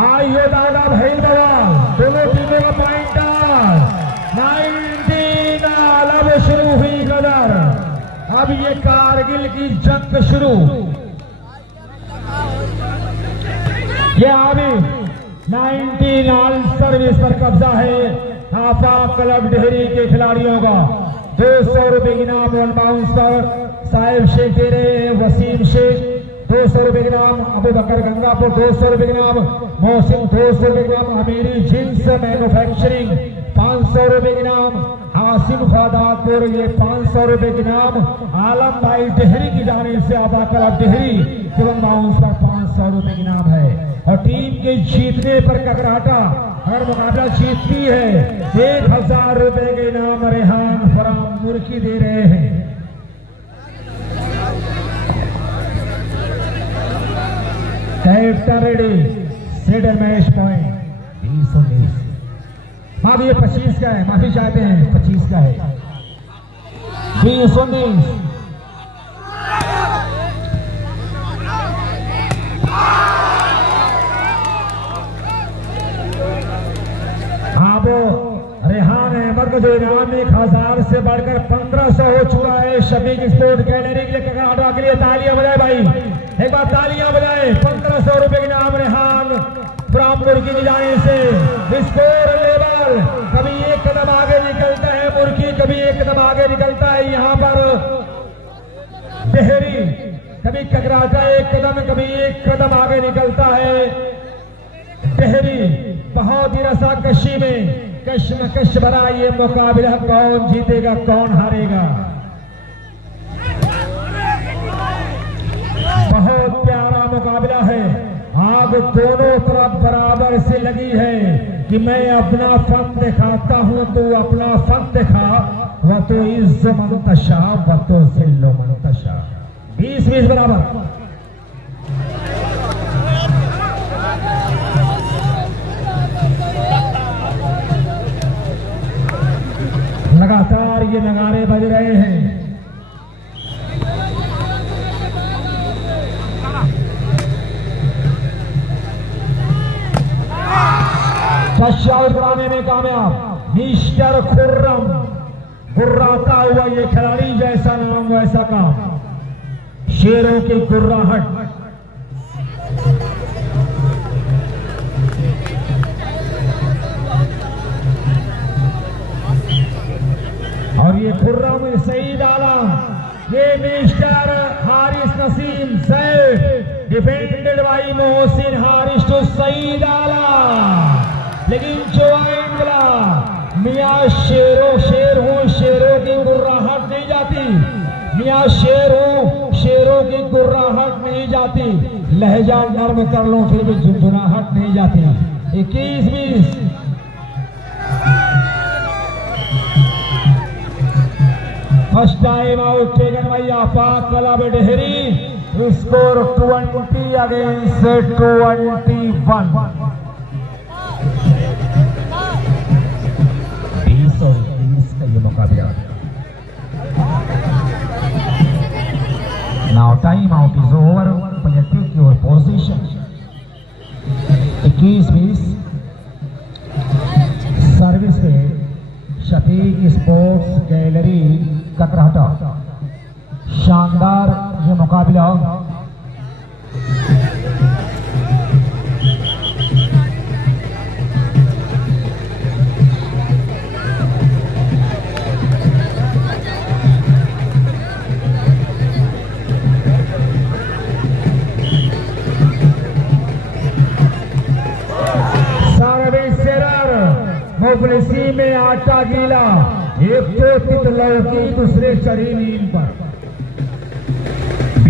आइए दादा भाई बवाल, दोनों टीमों का पॉइंट 19 अब शुरू हुई गदर। अब ये कारगिल की जंग शुरू। ये अभी 19 सर्विस पर कब्जा है हाफा क्लब डेहरी के खिलाड़ियों का। 200 रुपए की नाम वन बाउंस पर साहिब शेख दे रहे हैं, वसीम शेख 200 रुपए के नाम, अबू बकर गंगापुर 200 रुपए के नाम, मोहसिन 200 रुपए के नाम, अमीरी जींस मैन्युफैक्चरिंग 500 रुपए के नाम, हासिम खादापुर ये 500 रुपए के नाम, आलम भाई डेहरी की जानिब से आबा क्लब डेहरी वन बाउंस पर 500 रुपए की नाम है। और टीम के जीतने पर ककराटा अगर मुकाबला जीतती है 1000 रुपए के नाम रेहान फराम मुर्की दे रहे हैं। Captain ready, shader match point 20-19। माफी ये 25 का है, माफी चाहते हैं 25 का है। 20-19 रेहान अहमद का जो इनाम 1000 से बढ़कर 1500 हो चुका है। शफीक स्पोर्ट गैलरी के लिए ककराटा के लिए तालियां बजाए भाई, एक बार तालियां बजाए। 1500 रुपए के नाम रेहान फ्राम मुर्की की जाने से। स्कोर लेवल कभी एक कदम आगे निकलता है मुर्की, कभी एक कदम आगे निकलता है यहाँ पर डेहरी, कभी ककराटा एक कदम, कभी एक कदम आगे निकलता है डेहरी। बहुत ही रसाकशी में कश्मकश भरा ये मुकाबला, कौन जीतेगा कौन हारेगा। बहुत प्यारा मुकाबला है, आग दोनों तरफ बराबर से लगी है कि मैं अपना फन दिखाता हूं तो अपना फन दिखा। वह तो इज्जो मंतशा वह तो जिल्लो मंतशा। 20-20 बराबर। लगातार ये नगारे बज रहे हैं। टचआउट कराने में कामयाब मिस्टर खुर्रम। गुर्राता हुआ ये खिलाड़ी, जैसा नाम वैसा काम, शेरों की गुर्राहट। और ये खुर्रम सही डाला, ये mister Haris Naseem Saif defended by Mohsin Haris तो सही डाला, लेकिन जो एंगला मियाँ शेरों शेर हूँ, शेरों की गुर्राहट नहीं जाती। मियाँ शेर हूँ, शेरों की गुर्राहट नहीं जाती। लहजा नर्म कर लो फिर भी झुनझुनाहट नहीं जाती। 21-20 first time out taken by Afaq club Dehri. Score 20 against 21। 20-20 का ये मुकाबला। Now time out is over, player take your position. 21-20 service पे शफीक स्पोर्ट्स गैलरी ककराटा। शानदार ये मुकाबला। मुफलिसी में आटा गीला, एक तो तित लौकी दूसरे चढ़ी नींद पर।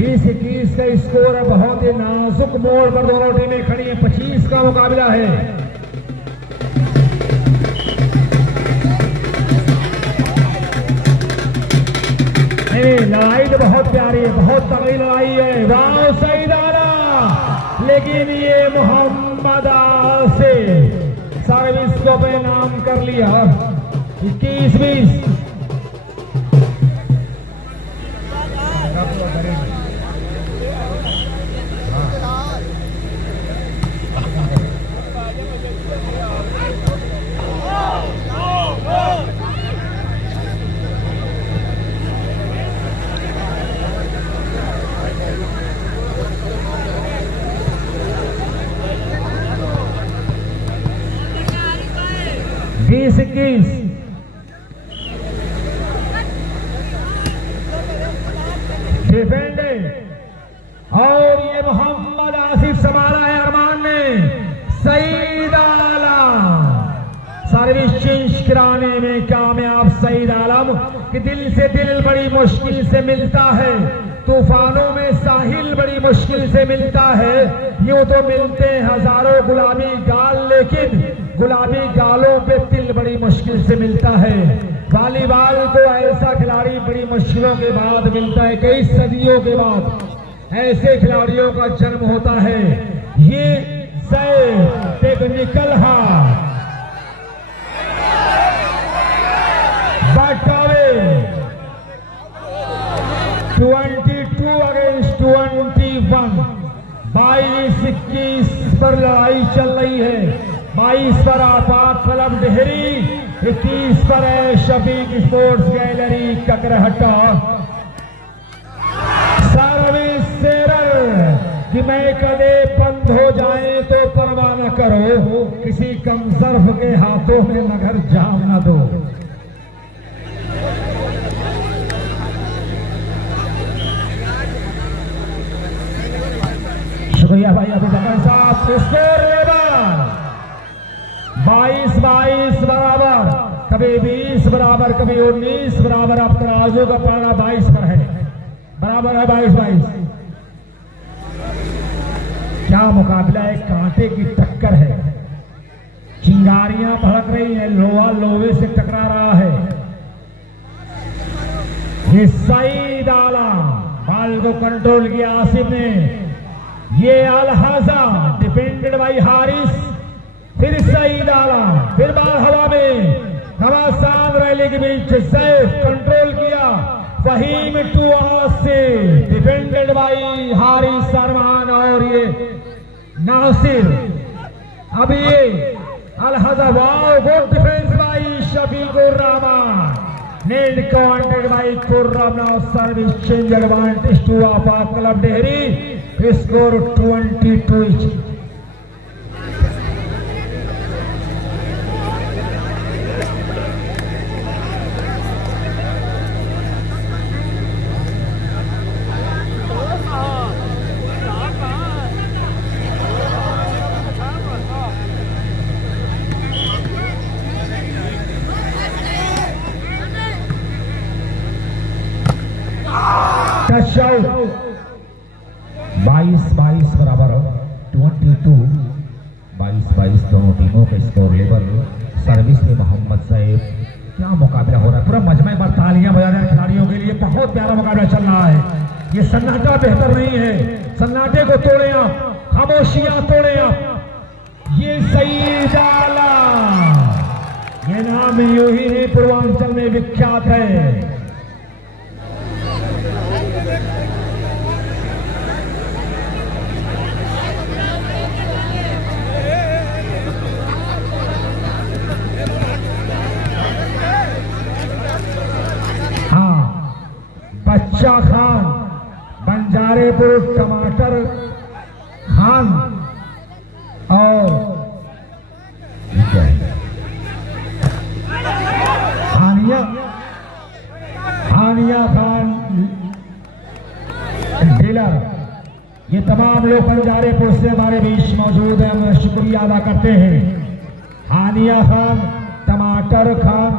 20-21 का स्कोर है। बहुत ही नाजुक मोड़ पर दोनों टीमें खड़ी हैं। 25 का मुकाबला है। लड़ाई तो बहुत प्यारी है, बहुत तगड़ी लड़ाई है। वाह सईद आला, लेकिन ये मोहम्मद आसिफ सर्विस को बेनाम कर लिया। 21-20 20-21 डिफेंडेड और ये मोहम्मद आसिफ संभाला है अरमान ने। सईद आलम सर्विस चेंज कराने में कामयाब। सईद आलम कि दिल से दिल बड़ी मुश्किल से मिलता है, तूफानों में साहिल बड़ी मुश्किल से मिलता है। यूं तो मिलते हैं हजारों गुलाबी गाल, लेकिन गुलाबी गालों पे तिल बड़ी मुश्किल से मिलता है। वॉलीबॉल को ऐसा खिलाड़ी बड़ी मुश्किलों के बाद मिलता है। कई सदियों के बाद ऐसे खिलाड़ियों का जन्म होता है। ये टेक्निकल हार बटावे 22 अगेंस्ट 21। 22-21 पर लड़ाई चल रही है। 22 पर आफाक क्लब डेहरी, 21 पर है शफीक स्पोर्ट्स गैलरी ककरहट्टा। सर्विस सेरर कि मैं कदे बंद हो जाए तो परवाह न करो, किसी कमजर्फ के हाथों में मगर जाम न दो। शुक्रिया भाई अबू बकर साहब। स्कोर लेवल 22-22 बराबर, कभी 20 बराबर, कभी 19 बराबर। अब तराजू का पारा 22 पर है, बराबर है 22-22। क्या मुकाबला है, कांटे की टक्कर है। चिंगारियां भड़क रही हैं, लोहा लोहे से टकरा रहा है। ये सईद आला बाल को कंट्रोल किया आसिफ ने। ये अलहाजा डिफेंडेड बाई हारिस, फिर सईद आला, फिर बाल हवा में, घमासान रैली के बीच सैफ कंट्रोल किया। Faheem to Asif defended by Haris Arman और ये नासिर। अब ये Alhaja, wow good defence by Shafiqur Rahman. Nailed counted by Khurram. Now service change advantage to Afaq club Dehri. Score 22। Touch out 22-22 बराबर 22। 22-22 दोनों टीमों का स्कोर लेवल। सर्विस पे मोहम्मद सैफ। क्या मुकाबला हो रहा है, पूरा मजमे पर तालियां बजा रहे हैं खिलाड़ियों के लिए। बहुत प्यारा मुकाबला चल रहा है। ये सन्नाटा बेहतर नहीं है, सन्नाटे को तोड़े आप, खामोशियां तोड़े आप। ये सईद आला, ये नाम यूं ही नहीं पूर्वांचल में विख्यात है। बच्चा खान, बंजारेपुर टमाटर खान और हानिया खान डीलर, ये तमाम लोग बंजारेपुर से हमारे बीच मौजूद हैं। हम शुक्रिया अदा करते हैं। हानिया खान, टमाटर खान,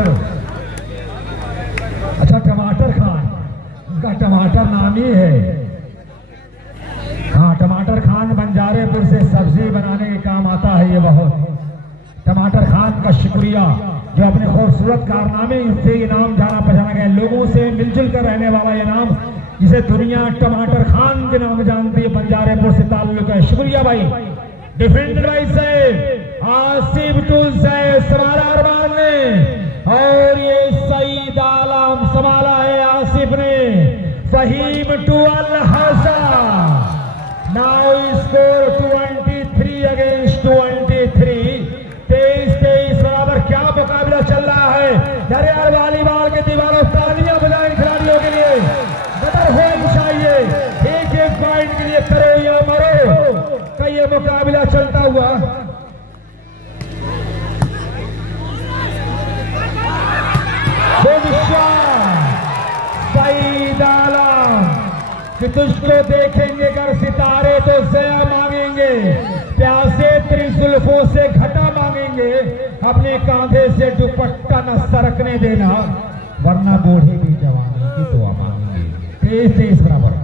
टमाटर। अच्छा, टमाटर खान, उनका टमाटर नाम ही है। हाँ, टमाटर खान बंजारेपुर से सब्जी बनाने के काम आता है। ये बहुत टमाटर खान का शुक्रिया, जो अपने खूबसूरत कारनामे से ये नाम जाना पहचाना गया। लोगों से मिलजुल कर रहने वाला ये नाम, जिसे दुनिया टमाटर खान के नाम जानती है, बंजारेपुर से ताल्लुक है। शुक्रिया भाई। डिफेंडेड बाई साहब आसिफ टूल साहब समाला अरमान ने, और ये सईद आलम संभाला है आसिफ ने। Faheem to Al Hasan. Now score 23 against 23। 23-23 बराबर। क्या मुकाबला चल रहा है यार। वॉलीबॉल के दीवारों तालियां बजाएं खिलाड़ियों के लिए। कदर होनी चाहिए। एक पॉइंट के लिए करो या मरो का ये मुकाबला चलता हुआ। सईद आलम कि तुझको देखेंगे अगर सितारे तो जया मांगेंगे, प्यासे त्रिजुल्फों से घटा मांगेंगे, अपने कांधे से दुपट्टा न सरकने देना, वरना बूढ़ी भी जवानी की दुआ मांगेंगे। 23-23 बराबर।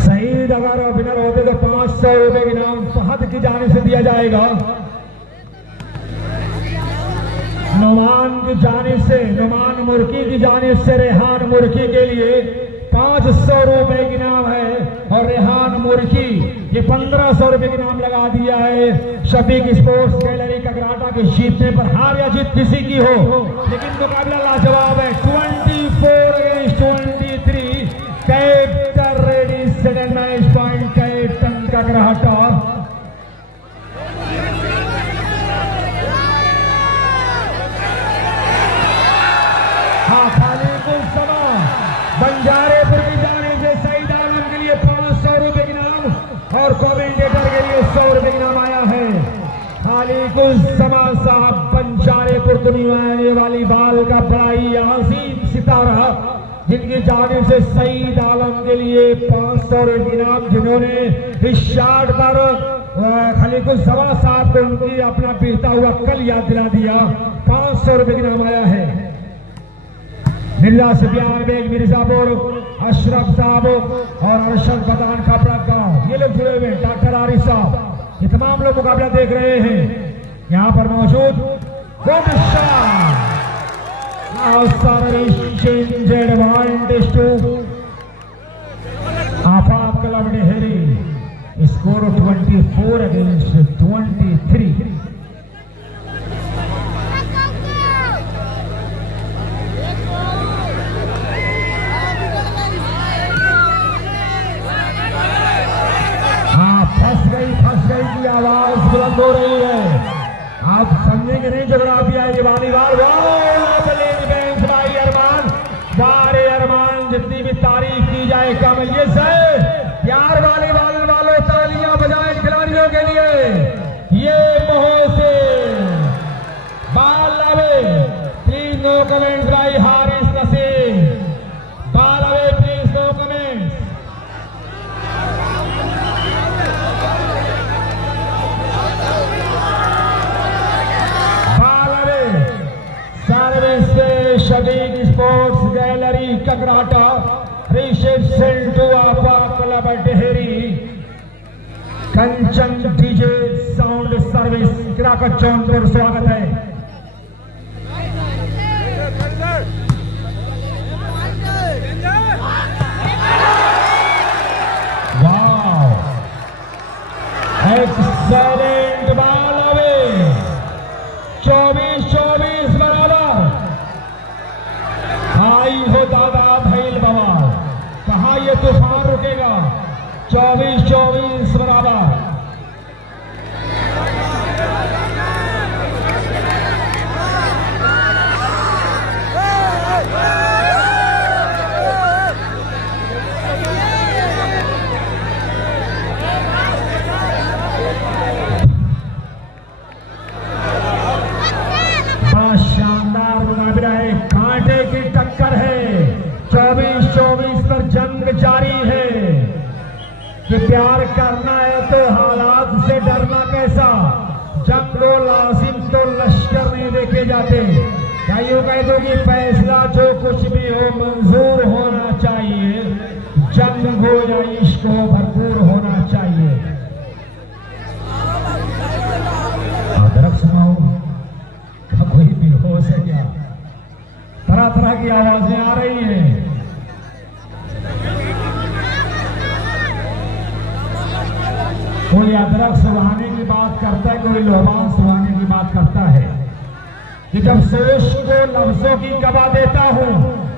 सईद अगर विनर होते तो 500 रुपए के इनाम फहद की जानिब से दिया जाएगा। नुमान की जानिब से, नुमान मुर्की की जानिब से रेहान मुर्की के लिए 500 रुपए की इनाम है, और रेहान मुर्की ये 1500 रुपए की इनाम लगा दिया है। शफीक स्पोर्ट्स गैलरी कगराटा के जीतने पर, हार या जीत किसी की हो, लेकिन मुकाबला लाजवाब है। 24 against 23। Captain ready second match point captain Kagrata. Banjarepur की जानिब से सईद आलम के लिए 500 रुपए के इनाम, और कमेंटेटर के लिए 100 रुपए इनाम आया है। खालिकुल समा साहब बंजारेपुर दुनिया वाली बाल का बड़ा ही अजीम सितारा, जिनकी जानिब से सईद आलम के लिए 500 रुपए इनाम, जिन्होंने इस शाट पर खालिकुल समा साहब को उनकी अपना बीता हुआ कल याद दिला दिया। 500 रुपए का इनाम आया है। मिर्जा सुफियान बेग मिर्जापुर, अशरफ साहब और अरशद बदान खापड़ा गांव, ये लोग जुड़े हुए हैं। डॉक्टर आरिफ साहब, ये तमाम लोग मुकाबला देख रहे हैं यहाँ पर मौजूद। आफाक क्लब डेहरी, स्कोर 24 अगेंस्ट 23। की आवाज बुलंद हो रही है, आप समझेंगे नहीं जोग्राफिया की वॉलीबॉल। भाई अरमान, सारे अरमान, जितनी भी तारीफ की जाए कम। ये सर यार वॉलीबॉल वालों तालियां बजाएं खिलाड़ियों के लिए। ये मोहसिन बाल अवे, प्लीज नो कमेंट्स भाई। Haris Nasim ball away, please no comments. Shafiq sports gallery Kagrata, reception to Afaq club Dehri, Kanchan DJ sound service Kirakat Jaunpur, स्वागत है। वाह, एक्सेलेंट बॉल अवे। 24-24 बराबर। आई हो दादा भैल बाबा, कहा ये तूफान रुकेगा। 24-24 बराबर। शानदार मुकाबला है, कांटे की टक्कर है। 24-24 पर जंग जारी है। कि प्यार करना है तो हालात से डरना कैसा, जंग को लाजिम तो लश्कर नहीं देखे जाते। क्या यूं कह दो कि फैसला जो कुछ भी हो मंजूर होना चाहिए, जंग हो या इश्क हो भरपूर होना चाहिए। अदरक सुनाओ, क्या कोई बेहोश है क्या? तरह तरह की आवाजें आ रही हैं। कोई अदरक सुहाने की बात करता है, कोई लोबान सुहाने की बात करता है कि जब सोच को लफ्जों की गवा देता हूँ,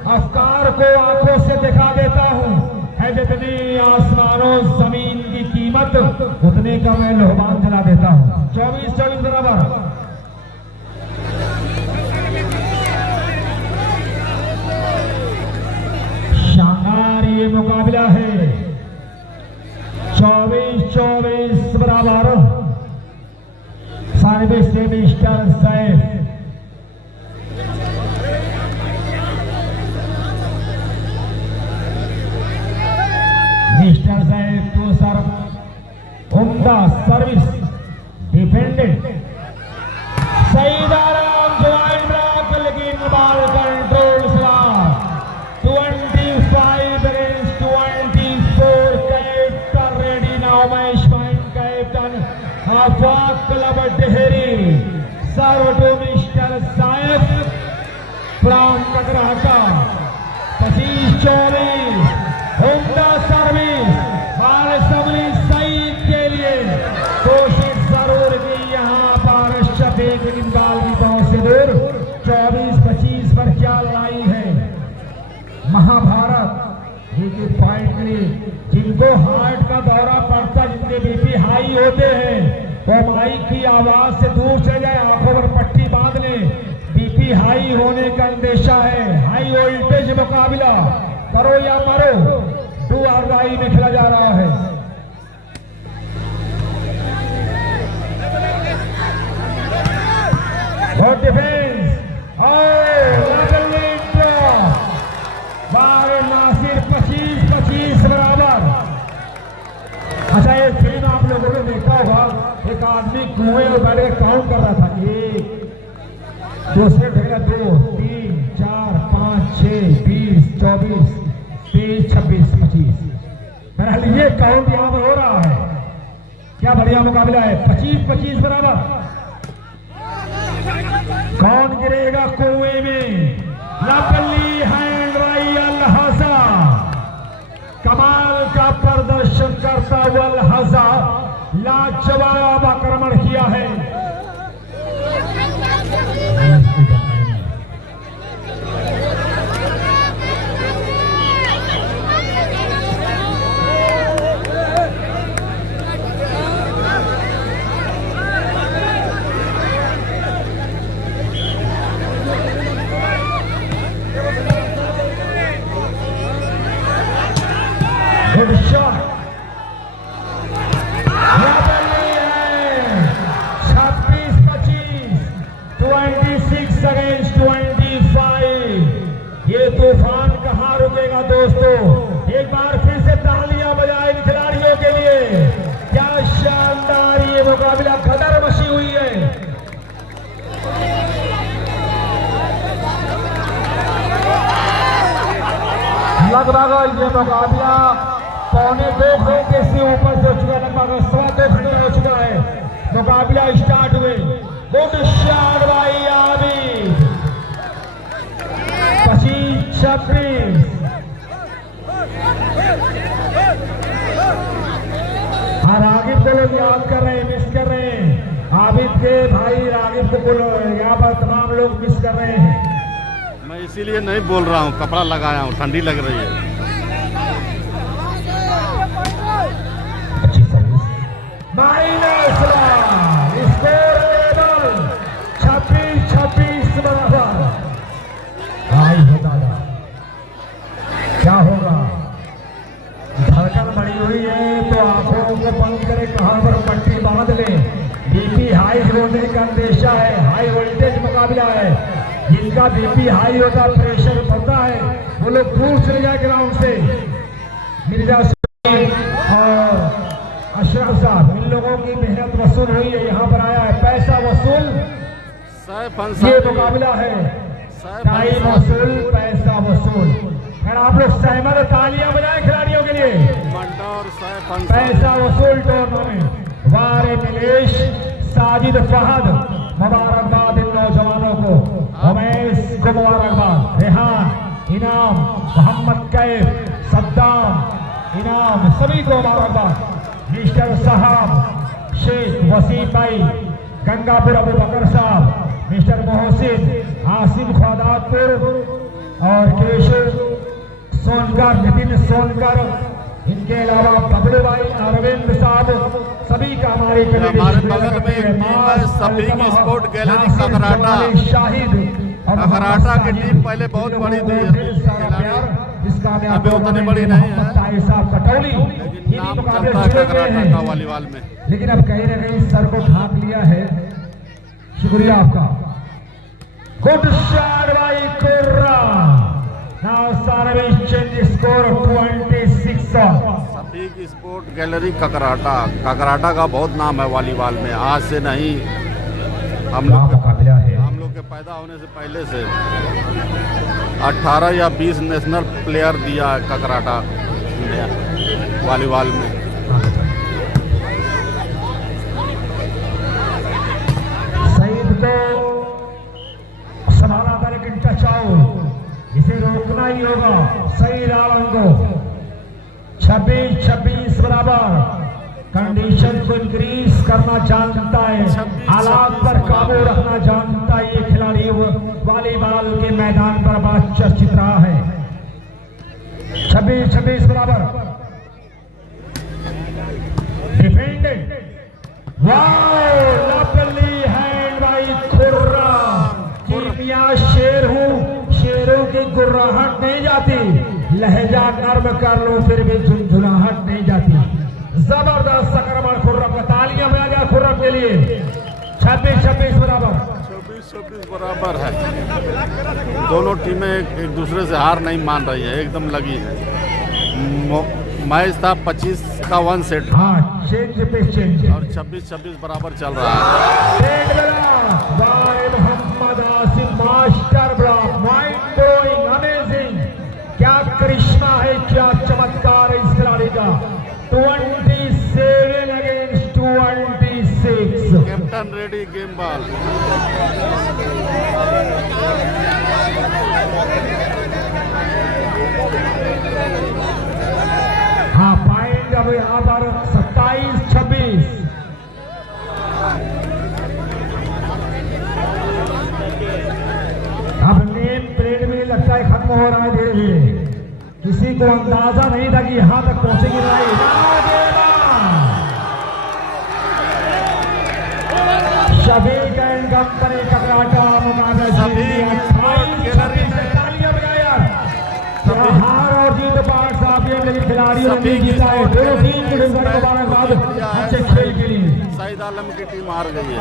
अफकार को आंखों से दिखा देता हूँ, है जितनी आसमानों जमीन की कीमत उतने का मैं लोबान जला देता हूँ। 24-24 बराबर। शानदार ये मुकाबला है। 24-24 बराबर। सर्विस से mister Saif, mister Saif to serve, उम्दा सर्विस डिफेंडेड। सईद आराम ज्वाइन ब्लॉक, लेकिन ball control slot 25 against 24। Captain ready now, match point captain Afaq club Dehri. Serve to mister Saif from Kakrata. 25-24 उम्दा सर्विस बाल सबली सईद के लिए। कोशिश जरूर की यहाँ पर शफीक, लेकिन बाल की पहुंच से दूर। 24-25 पर क्या लड़ाई है। महाभारत एक पॉइंट के लिए जिनको हार्ट का दौरा पड़ता, जिनके बीपी हाई होते हैं, वो माइक की आवाज से दूर चले जाए, आंखों पर पट्टी बांध ले। बीपी हाई होने का अंदेशा है। हाई वोल्टेज मुकाबला, करो या मरो, डू और डाई में खेला जा रहा है। गुड डिफेंस बार नासिर। 25-25 बराबर। अच्छा, एक फिल्म आप लोगों ने देखा होगा, एक आदमी कुएं में बैठ के काउंट कर रहा था, 1 दूसरे ढेला 2 3 4 5 6 20 24 23 26 25। बहरहाल ये काउंट यहां पर हो रहा है। क्या बढ़िया मुकाबला है। 25-25 बराबर। कौन गिरेगा कुएं में? लवली हैंड बाई अल हज़ा। कमाल का प्रदर्शन करता हुआ अल हज़ा लाजवाब आक्रमण किया है। Good shot. 26-25, 26 against 25। ये तूफान कहां रुकेगा दोस्तों? एक बार फिर से तालियां बजाएं इन खिलाड़ियों के लिए। क्या शानदार ये मुकाबला, कदर मची हुई है। लगभग ये मुकाबला 1.25 घंटे से ऊपर से हो चुका है, लगभग 2.25 घंटे हो चुका है। मुकाबला स्टार्ट हुए। गुड शॉट भाई आबिद। 25-26। और रागिब को लोग याद कर रहे हैं, मिस कर रहे हैं। आबिद के भाई रागिब को यहाँ पर तमाम लोग मिस कर रहे हैं। मैं इसीलिए नहीं बोल रहा हूँ, कपड़ा लगाया हूँ, ठंडी लग रही है। अच्छी सर्विस। माइनस स्कोर लेवल 26-26 बराबर। भाई हो दादा, क्या होगा? धड़कन बढ़ी हुई है तो आंखों को बंद करे, कहां पर पट्टी बांध ले। बीपी हाई होने का अंदेशा है। हाई वोल्टेज मुकाबला है। जिनका बीपी हाई होता, प्रेशर बढ़ता है, वो लोग दूर चले जाए ग्राउंड से। मिर्जा और ठाकुर साहब, इन लोगों की मेहनत वसूल हुई है, यहाँ पर आया है पैसा वसूल। सैफ ये अंसारी मुकाबला है, सैफ टाइम वसूल, पैसा वसूल। अगर आप लोग सहमत हो तालियां बजाएं खिलाड़ियों के लिए। मंडौर सैफ अंसारी पैसा वसूल टूर्नामेंट, वारे मिलेश, साजिद फहद, मुबारकबाद इन नौजवानों को, उमेश को मुबारकबाद, रेहान इनाम, मोहम्मद कैफ, सद्दाम इनाम, सभी को मुबारकबाद। मिस्टर साहब, शेख वसीम भाई, गंगापुर अबू बकर साहब, मिस्टर मोहसिन, आसिम ख्वादातपुर और केशव सोनकर, नितिन सोनकर, इनके अलावा बबलू भाई, अरविंद साहब, सभी का हमारे हमारे बगल में एक टीम है सफीक स्पोर्ट गैलरी ककराटा। शाहिद ककराटा की टीम पहले बहुत बड़ी थी, जिसका अभी उतनी बड़ी नहीं है, साहब कटौली, लेकिन नाम चलता है ककराटा का वॉलीबॉल में। लेकिन अब कहीं ना कहीं सर को ढांक लिया है। शुक्रिया आपका। गुड शॉट भाई कुर्रा। Now service change score 26। Shafiq sport gallery Kakrata, Kakrata का बहुत नाम है वॉलीबॉल में, आज से नहीं, हम लोग के पैदा होने से पहले से 18 या 20 नेशनल प्लेयर दिया है ककराटा ने वॉलीबॉल में। सईद को संभाला था लेकिन टच आउट, इसे रोकना ही होगा। सईद आलम को 26-26 बराबर। कंडीशन को इंक्रीज करना जानता है, हालात पर काबू रखना जानता है ये खिलाड़ी, वॉलीबॉल के मैदान पर बड़ा चर्चित रहा है। 26-26 बराबर। Defended, wow, lovely hand by Khurra. कीमिया शेर हूं, शेरों की गुर्राहट नहीं जाती, लहजा नर्म कर लो फिर भी झुनझुनाहट नहीं जाती। जबरदस्त संक्रमण खुर्रम का, तालियां बजा जाए खुर्रम के लिए। 26-26 बराबर, 26-26 बराबर है। दोनों टीमें एक दूसरे से हार नहीं मान रही है, एकदम लगी है। मैच था 25 का 1 सेट, हाँ चेंज पे चेंज, और 26-26 बराबर चल रहा है। Mohammad Asim master block, mind blowing, amazing, क्या करिश्मा है, क्या चमत्कार है इस खिलाड़ी का। 27 against 26। Captain ready, game ball. हाँ पॉइंट अब यहाँ पर 27-26। अब नेम प्लेट भी लगता है खत्म हो रहा है धीरे धीरे, किसी को अंदाजा नहीं था कि यहां तक पहुंचेगी लड़ाई। शफीक एंड कंपनी ककराटा मुकाबला हार और जीत पाठ साहब ये मेरी खिलाड़ियों ने जीता है। दोनों टीम को मुबारकबाद अच्छे खेल के लिए। सईद आलम की टीम हार गई है।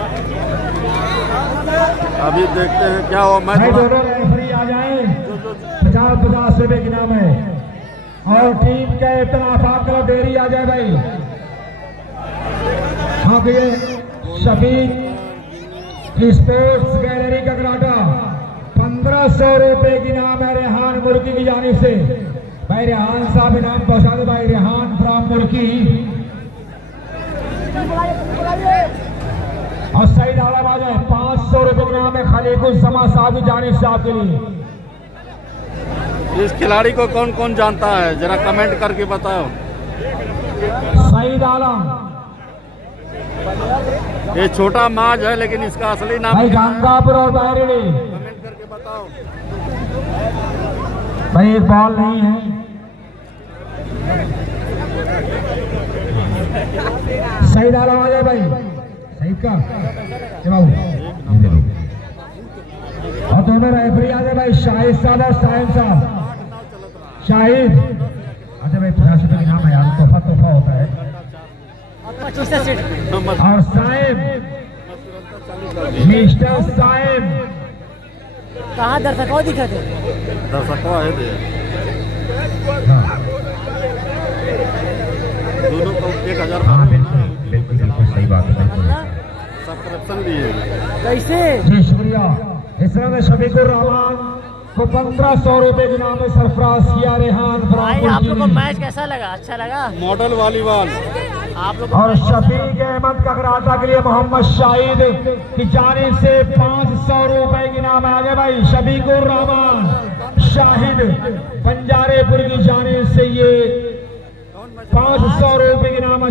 अभी देखते हैं क्या हुआ मैच। दोनों रेफरी आ जाए, 50-50 रुपए की नाम है, और टीम के इतना आफाक करो, देरी आ जाए भाई। हाँ ये शफीक स्पोर्ट्स गैलरी ककराटा 1500 रुपए की नाम है रेहान मुर्की की जानिब से। भाई रेहान साहब इनाम पहुंचा दे भाई, रेहान फ्रॉम मुर्की। और सईद आलम आ जाए, 500 रुपए की नाम है खलीकुल समा साहब की जानिब से आपके लिए। इस खिलाड़ी को कौन कौन जानता है, जरा कमेंट करके बताओ। सईद आलम ये छोटा माज है, लेकिन इसका असली नाम भाई गंगापुर और बहरेली। कमेंट करके बताओ भाई, एक बॉल नहीं है। सईद आलम आ जाए भाई, सईद का बाबू। और दोनों रेफरी आ जाए भाई, शाहिद साहब और साहिब साहब। शाहिद अच्छा भाई, 50 रुपए का नाम है यार, तोहफा होता है। और साहिब, मिस्टर साहिब कहाँ दर्शकों दिखे थे? दर्शकों आए थे, दोनों को 1000। बात है सब करप्शन भी है। कैसे? जी शुक्रिया। इसमें शफीकुर रहमान को 1500 रुपए के नाम में सरफराज किया। रेहान भाई आप लोग को फराम मैच कैसा लगा? अच्छा लगा? मॉडल वॉलीबॉल आप लोग और शफीक अहमद ककराटा के लिए मोहम्मद शाहिद की जानिब से 500 रुपए की नाम है। आगे भाई शफीकुर रहमान शाहिद बंजारेपुर की जानिब से ये 500 रुपए की नाम।